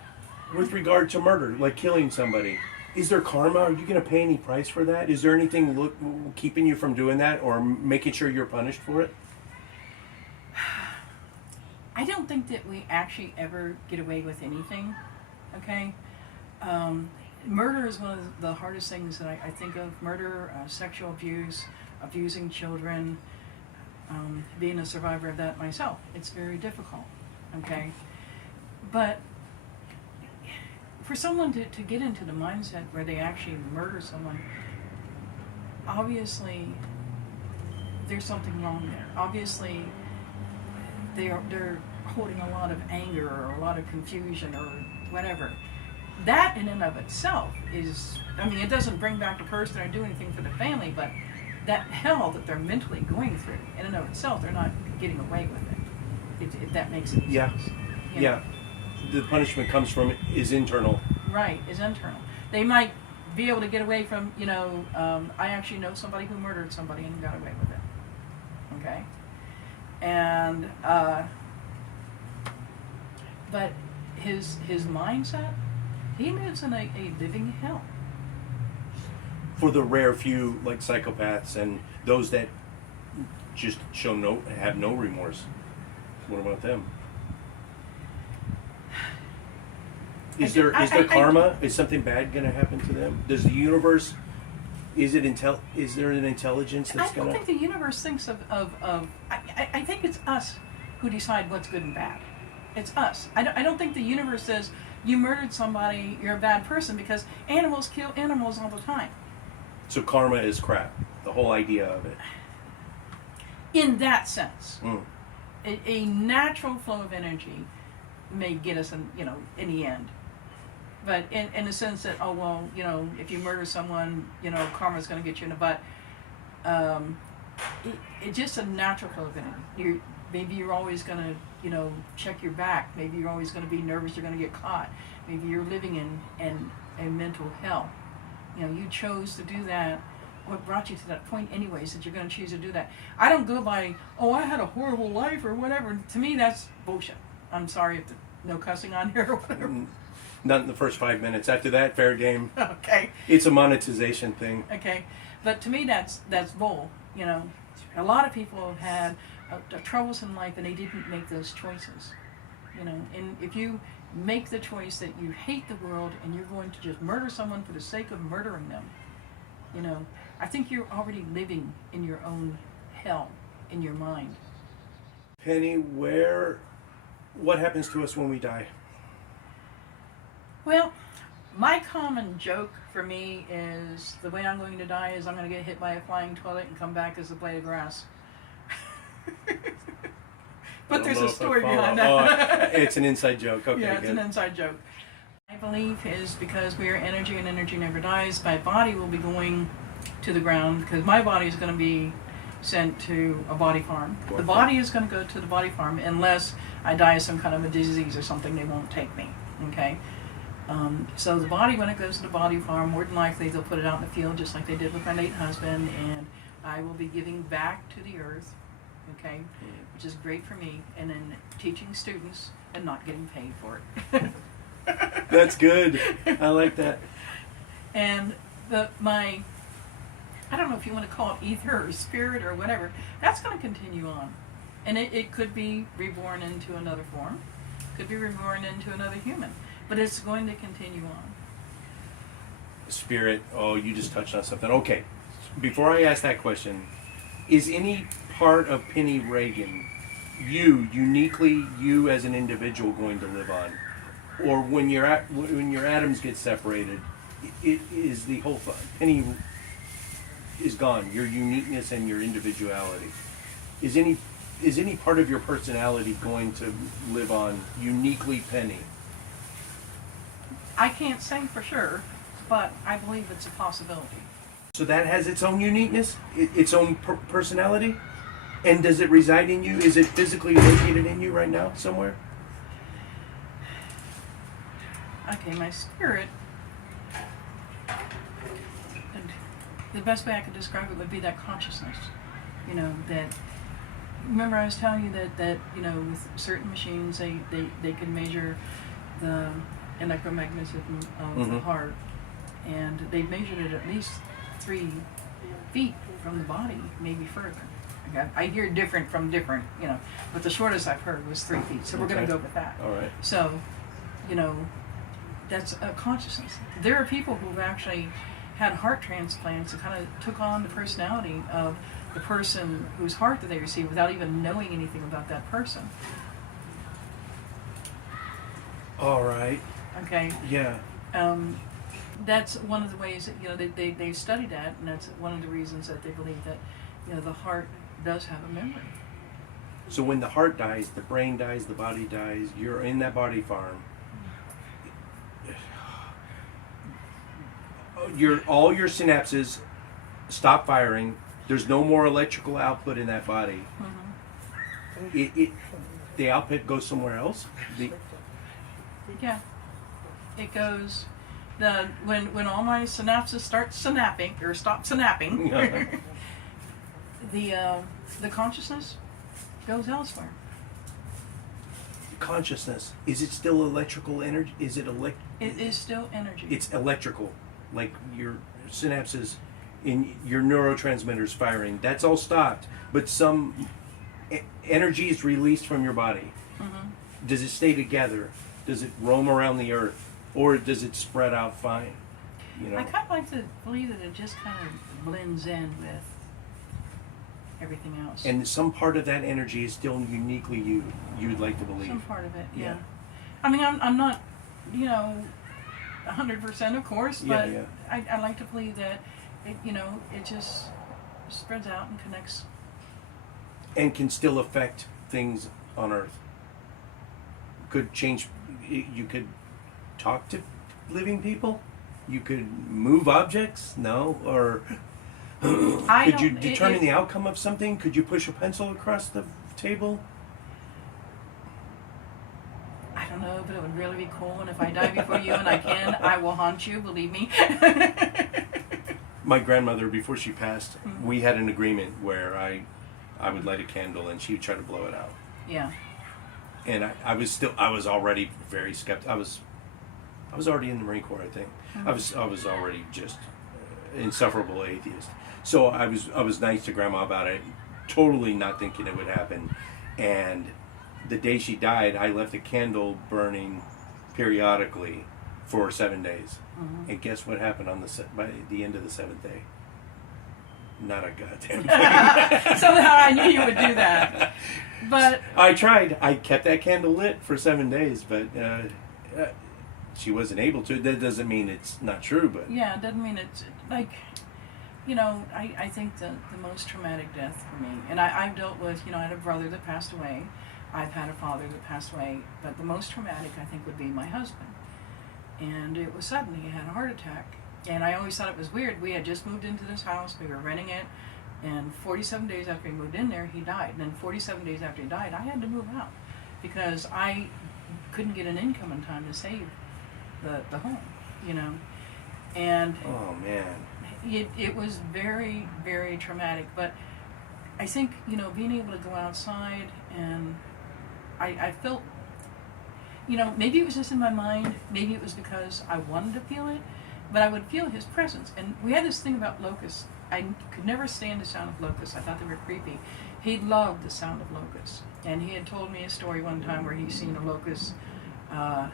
with regard to murder, like killing somebody, is there karma? Are you going to pay any price for that? Is there anything keeping you from doing that or making sure you're punished for it? I don't think that we actually ever get away with anything, okay? Murder is one of the hardest things that I think of. Murder, sexual abuse, abusing children, being a survivor of that myself. It's very difficult, okay? But for someone to get into the mindset where they actually murder someone, obviously there's something wrong there. Obviously they're holding a lot of anger or a lot of confusion or whatever. That in and of itself is, it doesn't bring back the person or do anything for the family, but that hell that they're mentally going through in and of itself, they're not getting away with it, if that makes any sense. Yeah. The punishment is internal. Right, is internal. They might be able to get away from, I actually know somebody who murdered somebody and got away with it. Okay? And, but his mindset, he lives in a living hell. For the rare few, like psychopaths and those that just have no remorse. What about them? Is there karma? Is something bad going to happen to them? Does the universe? Is there an intelligence that's going to? I don't think the universe thinks of. I think it's us who decide what's good and bad. It's us. I don't think the universe says you murdered somebody, you're a bad person, because animals kill animals all the time. So karma is crap. The whole idea of it. In that sense, a natural flow of energy may get us in the end. But in the sense that, if you murder someone, karma's going to get you in the butt. It's just a natural flow of energy. Maybe you're always going to, check your back. Maybe you're always going to be nervous you're going to get caught. Maybe you're living in a mental hell. You chose to do that. What brought you to that point anyways that you're going to choose to do that? I don't go by, I had a horrible life or whatever. To me, that's bullshit. I'm sorry if no cussing on here or whatever. Not in the first 5 minutes. After that, fair game. Okay. It's a monetization thing. Okay. But to me, that's bull. A lot of people have had troubles in life and they didn't make those choices. And if you make the choice that you hate the world and you're going to just murder someone for the sake of murdering them, You know, I think you're already living in your own hell in your mind. Penny, what happens to us when we die? Well, my common joke for me is the way I'm going to die is I'm going to get hit by a flying toilet and come back as a blade of grass. But there's a story behind that. It's an inside joke. Okay, yeah, it's an inside joke. My belief is because we are energy and energy never dies, my body will be going to the ground because my body is going to be sent to a body farm. The body is going to go to the body farm unless I die of some kind of a disease or something, they won't take me, okay? So the body, when it goes to the body farm, more than likely they'll put it out in the field just like they did with my late husband, and I will be giving back to the earth, okay, which is great for me, and then teaching students and not getting paid for it. That's good. I like that. And I don't know if you want to call it ether or spirit or whatever, that's going to continue on. And it could be reborn into another form, could be reborn into another human, but it's going to continue on. Spirit, you just touched on something. Okay, before I ask that question, is any part of Penny Ragan, uniquely you as an individual, going to live on? Or when your atoms get separated, it is the whole Penny is gone, your uniqueness and your individuality. Is any part of your personality going to live on uniquely Penny? I can't say for sure, but I believe it's a possibility. So that has its own uniqueness, its own personality? And does it reside in you? Is it physically located in you right now somewhere? Okay, my spirit, the best way I could describe it would be that consciousness. You know, that, remember I was telling you that you know, with certain machines, they can measure the electromagnetism of the heart, and they've measured it at least 3 feet from the body, maybe further. Okay? I hear different from different, you know, but the shortest I've heard was 3 feet, so we're going to go with that. All right. So, you know, that's a consciousness. There are people who've actually had heart transplants and kind of took on the personality of the person whose heart that they received without even knowing anything about that person. All right. Okay. Yeah. That's one of the ways that, you know, they studied that, and that's one of the reasons that they believe that, you know, the heart does have a memory. So when the heart dies, the brain dies, the body dies, you're in that body farm. All your synapses stop firing. There's no more electrical output in that body. The output goes somewhere else. Yeah, it goes. When all my synapses start synapsing or stop synapsing, the consciousness goes elsewhere. Consciousness, is it still electrical energy? Is it It is still energy. It's electrical, like your synapses in your neurotransmitters firing. That's all stopped, but some energy is released from your body. Does it stay together? Does it roam around the earth, or does it spread out fine? You know? I kind of like to believe that it just kind of blends in with everything else. And some part of that energy is still uniquely you. You'd like to believe. Some part of it, yeah. I mean, I'm not, you know, 100% of course, but I like to believe that it, you know, it just spreads out and connects. And can still affect things on Earth. Could change. You could talk to living people. You could move objects. No, or could you determine the outcome of something? Could you push a pencil across the table? I don't know, but it would really be cool. And if I die before you and I can, I will haunt you. Believe me. My grandmother, before she passed, we had an agreement where I would light a candle and she would try to blow it out. Yeah. And I was already very skeptical. I was already in the Marine Corps, I think. I was already just insufferable atheist. So I was nice to Grandma about it, totally not thinking it would happen. And the day she died, I left a candle burning periodically for 7 days. And guess what happened by the end of the 7th day? Not a goddamn thing. Somehow I knew you would do that. But I tried. I kept that candle lit for 7 days, but she wasn't able to. That doesn't mean it's not true, but... Yeah, it doesn't mean it's... Like, you know, I think the most traumatic death for me, and I've dealt with, you know, I had a brother that passed away. I've had a father that passed away. But the most traumatic, I think, would be my husband. And it was sudden. He had a heart attack. And I always thought it was weird. We had just moved into this house. We were renting it. And 47 days after we moved in there, he died. And then 47 days after he died, I had to move out because I couldn't get an income in time to save the home, you know. And oh man, it was very, very traumatic. But I think, you know, being able to go outside, and I felt, you know, maybe it was just in my mind, maybe it was because I wanted to feel it, but I would feel his presence. And we had this thing about locusts. I could never stand the sound of locusts. I thought they were creepy. He loved the sound of locusts. And he had told me a story one time where he's seen a locust, I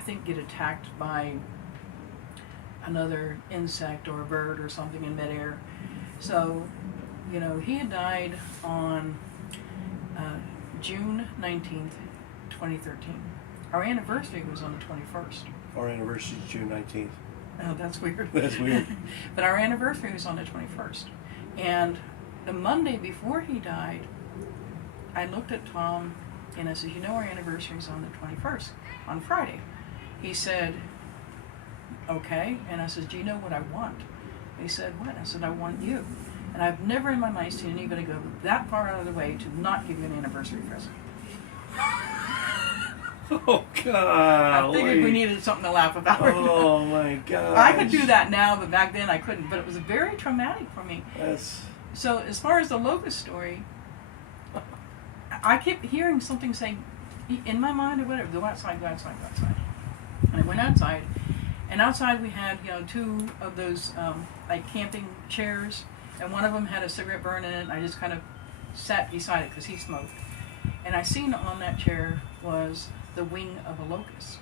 think, get attacked by another insect or a bird or something in midair. So, you know, he had died on June 19th, 2013. Our anniversary was on the 21st. Our anniversary is June 19th. Oh, that's weird. That's weird. But our anniversary was on the 21st. And the Monday before he died, I looked at Tom and I said, you know, our anniversary is on the 21st, on Friday. He said, okay. And I said, do you know what I want? He said, what? I said, I want you. And I've never in my mind seen anybody go that far out of the way to not give you an anniversary present. Oh, God. I figured we needed something to laugh about. Oh, my God. I could do that now, but back then I couldn't. But it was very traumatic for me. Yes. So as far as the locust story, I kept hearing something saying, in my mind or whatever, go outside, go outside, go outside. And I went outside, and outside we had, you know, two of those like camping chairs, and one of them had a cigarette burn in it, and I just kind of sat beside it because he smoked. And I seen on that chair was the wing of a locust.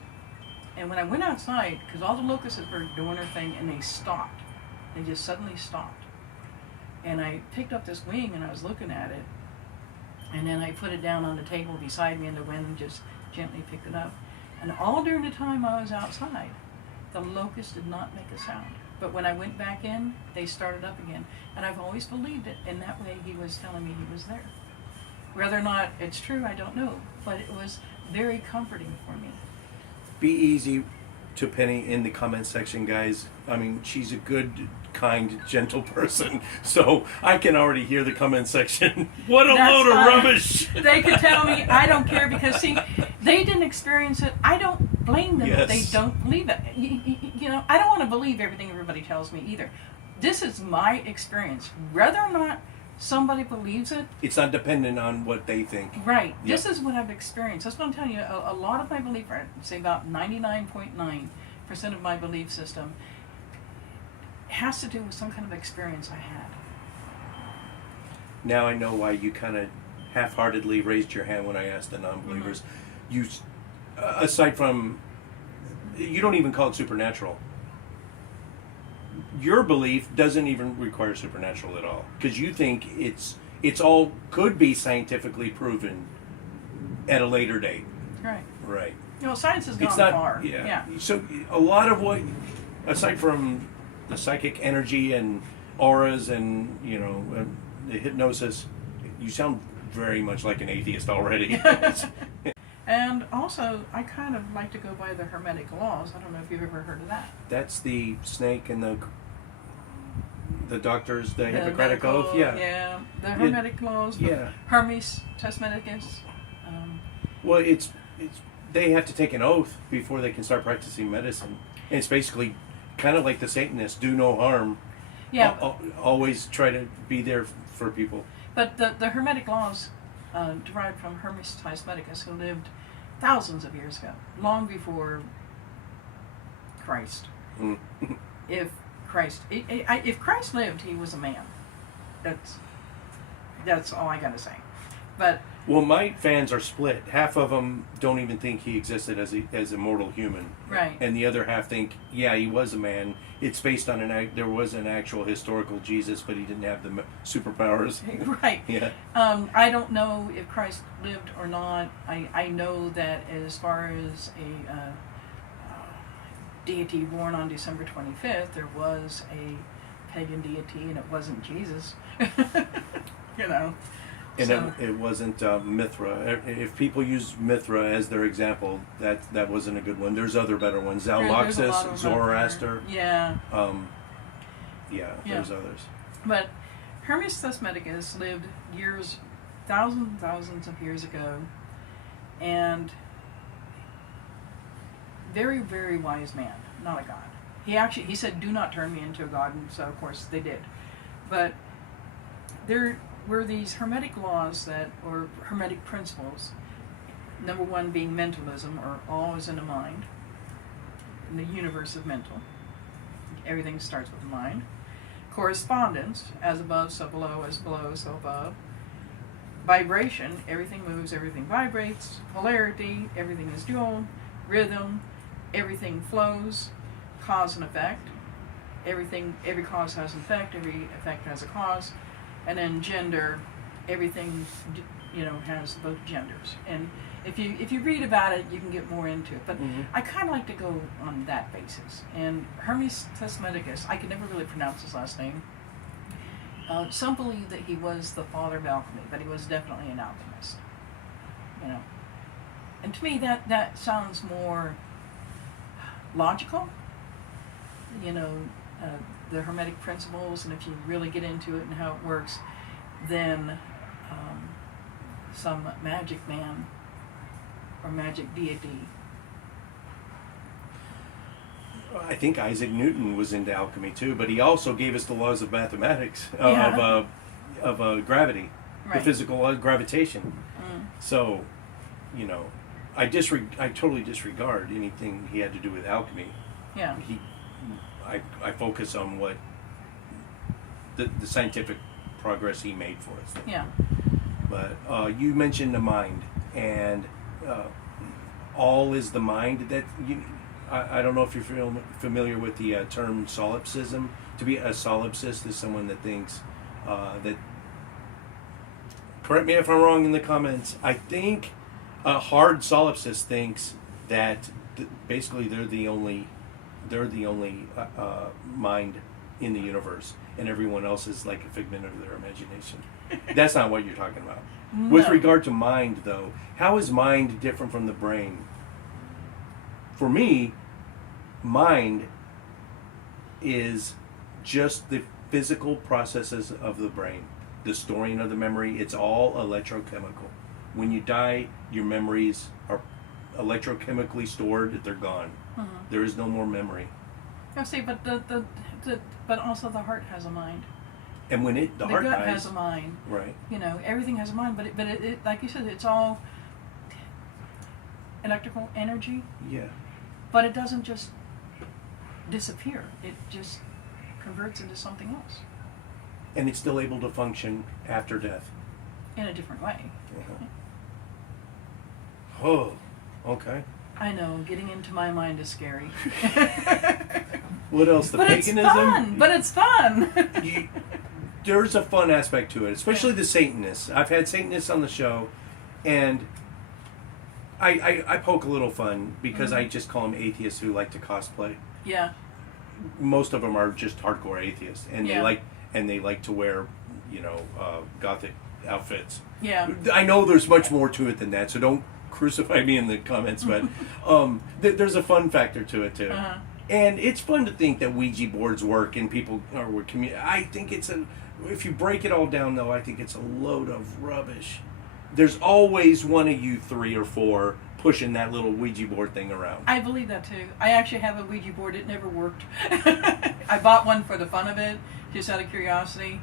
And when I went outside, because all the locusts were doing their thing, and they stopped. They just suddenly stopped. And I picked up this wing, and I was looking at it, and then I put it down on the table beside me, and the wind just gently picked it up. And all during the time I was outside, the locust did not make a sound. But when I went back in, they started up again. And I've always believed it, and that way he was telling me he was there. Whether or not it's true, I don't know. But it was very comforting for me. Be easy to Penny in the comment section, guys. I mean, she's a good, kind, gentle person. So I can already hear the comment section. What a That's load of fine. Rubbish. They could tell me, I don't care, because see, they didn't experience it. I don't blame them if they Yes. don't believe it. You know, I don't want to believe everything everybody tells me either. This is my experience. Whether or not somebody believes it, It's not dependent on what they think. right. Yep. This is what I've experienced. That's what I'm telling you. A lot of my belief, I'd say about 99.9% of my belief system, has to do with some kind of experience I had. Now I know why you kind of half-heartedly raised your hand when I asked the non-believers. Mm-hmm. You, aside from, you don't even call it supernatural. Your belief doesn't even require supernatural at all, because you think it's all could be scientifically proven at a later date. Right. Right. You know, science has gone It's not. far. Yeah. So a lot of what, aside from the psychic energy and auras and the hypnosis, you sound very much like an atheist already. And also, I kind of like to go by the Hermetic laws. I don't know if you've ever heard of that. That's the snake and the doctors, the Hippocratic medical, Oath. Yeah. Yeah, the Hermetic laws. The Yeah. Hermes Trismegistus. Well, it's they have to take an oath before they can start practicing medicine. And it's basically kind of like the Satanists: do no harm. Yeah. Always try to be there for people. But the Hermetic laws derived from Hermes Trismegistus, who lived thousands of years ago, long before Christ. Mm. If Christ lived, he was a man. That's all I gotta say. But Well, my fans are split. Half of them don't even think he existed as a mortal human, Right. and the other half think, yeah, he was a man. It's based on there was an actual historical Jesus, but he didn't have the superpowers. Right. Yeah. I don't know if Christ lived or not. I know that as far as a deity born on December 25th, there was a pagan deity, and it wasn't Jesus. You know. And So- it wasn't Mithra. If people use Mithra as their example, that wasn't a good one. There's other better ones. There's a lot of them out Zoroaster, there. Zoroaster. Yeah. Yeah, Yeah. there's others. But Hermes Trismegistus lived thousands of years ago, and very, very wise man, not a god. He said, "Do not turn me into a god," and so of course they did. But there were these hermetic laws or hermetic principles. Number one being mentalism, or all is in the mind. In the universe of mental, everything starts with the mind. Correspondence, as above, so below, as below, so above. Vibration, everything moves, everything vibrates. Polarity, everything is dual. Rhythm, everything flows. Cause and effect, every cause has an effect, every effect has a cause. And then gender, everything, has both genders. And if you read about it, you can get more into it. But I kind of like to go on that basis. And Hermes Trismegistus, I can never really pronounce his last name. Some believe that he was the father of alchemy, but he was definitely an alchemist. And to me, that sounds more logical. The hermetic principles, and if you really get into it and how it works, then some magic man or magic deity. I think Isaac Newton was into alchemy too, but he also gave us the laws of mathematics Yeah. of gravity, the Right. physical law of gravitation. Mm. So, I totally disregard anything he had to do with alchemy. Yeah. I focus on what the scientific progress he made for us. Yeah. But you mentioned the mind, and all is the mind. I don't know if you're familiar with the term solipsism. To be a solipsist is someone that thinks that. Correct me if I'm wrong in the comments. I think a hard solipsist thinks that basically they're the only mind in the universe, and everyone else is like a figment of their imagination. That's not what you're talking about. No. With regard to mind, though, how is mind different from the brain? For me, mind is just the physical processes of the brain, the storing of the memory. It's all electrochemical. When you die, your memories are electrochemically stored. They're gone. There is no more memory. I see, but but also the heart has a mind. And when the heart gut dies, has a mind. right? Everything has a mind, but it like you said, it's all electrical energy. Yeah. But it doesn't just disappear. It just converts into something else And it's still able to function after death. in a different way. Oh, okay. I know, getting into my mind is scary. What else? The but paganism. it's fun. But it's fun. There's a fun aspect to it, especially the Satanists. I've had Satanists on the show, and I poke a little fun because I just call them atheists who like to cosplay. Yeah. Most of them are just hardcore atheists, and Yeah. they like to wear, gothic outfits. Yeah. I know there's much more to it than that, so don't crucify me in the comments. But there's a fun factor to it too. Uh-huh. And it's fun to think that Ouija boards work and people are I think if you break it all down, though, I think it's a load of rubbish. There's always one of you 3 or 4 pushing that little Ouija board thing around. I believe that too. I actually have a Ouija board. It never worked. I bought one for the fun of it, just out of curiosity.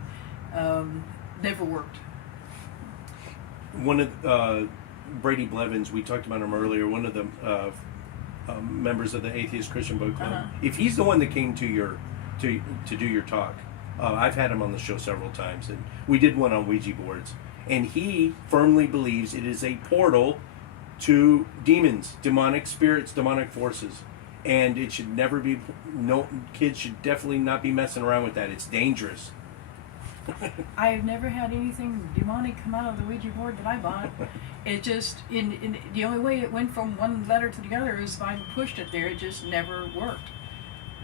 Never worked. One of Brady Blevins, we talked about him earlier, one of the members of the Atheist Christian Book Club. Uh-huh. If he's the one that came to do your talk, I've had him on the show several times, and we did one on Ouija boards. and he firmly believes it is a portal to demons, demonic spirits, demonic forces, and it should never be. No, kids should definitely not be messing around with that. It's dangerous. I've never had anything demonic come out of the Ouija board that I bought. It just, the only way it went from one letter to the other is if I pushed it there. It just never worked.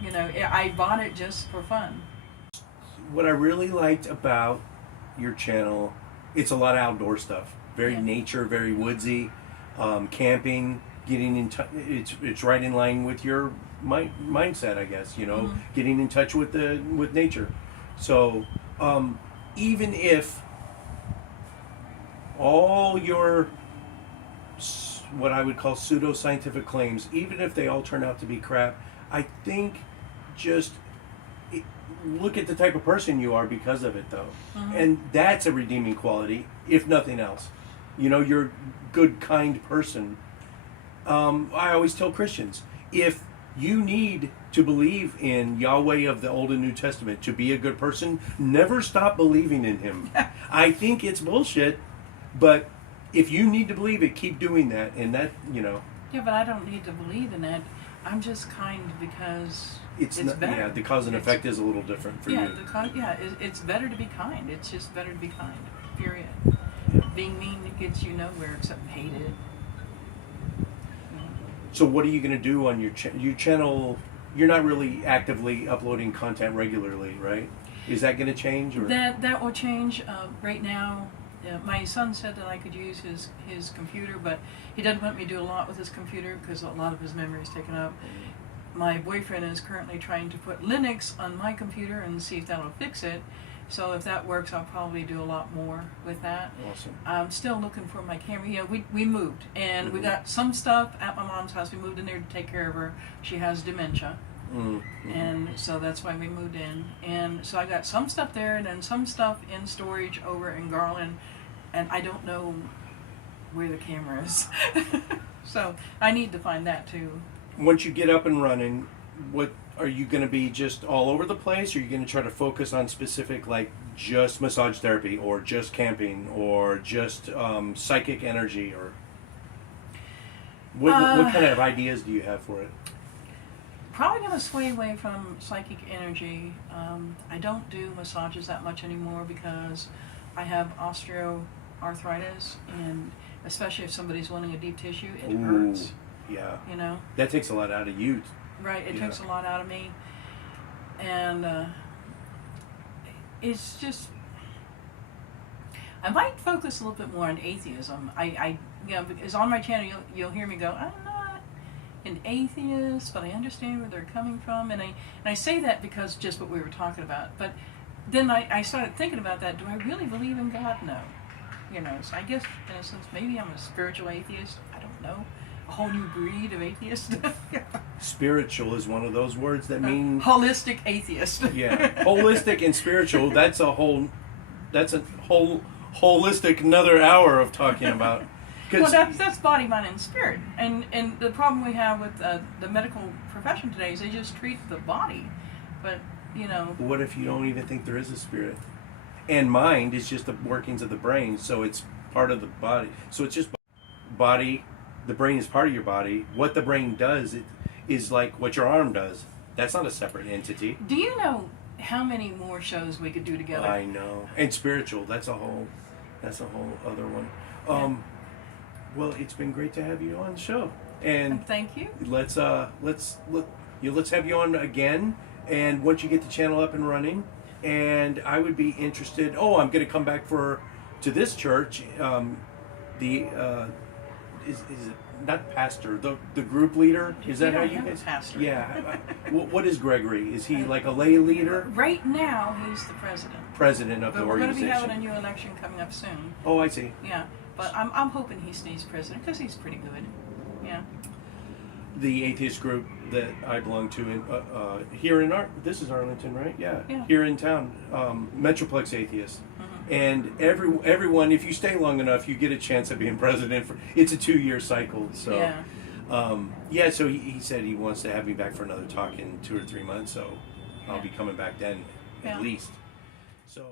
You know, I bought it just for fun. What I really liked about your channel, it's a lot of outdoor stuff. Very nature, very woodsy, camping, getting in touch. It's right in line with your mindset, I guess. You know, getting in touch with nature. So even if all your what I would call pseudoscientific claims, even if they all turn out to be crap, I think just look at the type of person you are because of it, though. And that's a redeeming quality, if nothing else. You know, you're a good, kind person. I always tell Christians, if you need to believe in Yahweh of the Old and New Testament to be a good person, never stop believing in him. I think it's bullshit, but if you need to believe it, keep doing that, and that, you know. Yeah, but I don't need to believe in that. I'm just kind because it's better. Yeah, the cause and effect is a little different for you. It's better to be kind. It's just better to be kind, period. Being mean gets you nowhere except hated. So what are you going to do on your channel? You're not really actively uploading content regularly, right? Is that going to change? Or? That will change. Right now, my son said that I could use his computer, but he doesn't want me to do a lot with his computer because a lot of his memory is taken up. My boyfriend is currently trying to put Linux on my computer and see if that'll fix it. So if that works, I'll probably do a lot more with that. Awesome. I'm still looking for my camera. You know, we moved, and we got some stuff at my mom's house. We moved in there to take care of her. She has dementia. And so that's why we moved in. And so I got some stuff there, and then some stuff in storage over in Garland, and I don't know where the camera is. So I need to find that too. Once you get up and running, what are you going to be just all over the place? Or are you going to try to focus on specific, like just massage therapy, or just camping, or just psychic energy, or what kind of ideas do you have for it? Probably going to sway away from psychic energy. I don't do massages that much anymore because I have osteoarthritis, and especially if somebody's wanting a deep tissue, it hurts. Yeah. You know? That takes a lot out of you. Right, it takes a lot out of me. And it's just, I might focus a little bit more on atheism. I you know, because on my channel you'll hear me go, I'm not an atheist, but I understand where they're coming from, and I say that because just what we were talking about. But then I started thinking about that. Do I really believe in God? No. You know, so I guess in a sense maybe I'm a spiritual atheist. I don't know. A whole new breed of atheist. Spiritual is one of those words that mean holistic atheist. Yeah, holistic and spiritual. That's a whole holistic another hour of talking about. Well, that's body, mind, and spirit. And the problem we have with the medical profession today is they just treat the body, but you know. What if you don't even think there is a spirit? And mind is just the workings of the brain, so it's part of the body. So it's just body. The brain is part of your body. What the brain does, it is like what your arm does. That's not a separate entity. Do you know how many more shows we could do together? I know. And spiritual, that's a whole other one. Well, it's been great to have you on the show. And thank you. Let's have you on again, and once you get the channel up and running. And I would be interested. Oh, I'm going to come back to this church. Is it not pastor, the group leader? Is that how you guys? Pastor. Yeah. What is Gregory? Is he like a lay leader? Right now, he's the president. President of the organization. We're going to be having a new election coming up soon. Oh, I see. Yeah, but I'm hoping he stays president because he's pretty good. Yeah. The atheist group that I belong to in here in this is Arlington, right? Yeah. Here in town, Metroplex Atheist. And everyone, if you stay long enough, you get a chance of being president. It's a 2-year cycle. So, so he said he wants to have me back for another talk in 2 or 3 months. So I'll be coming back then at least. So.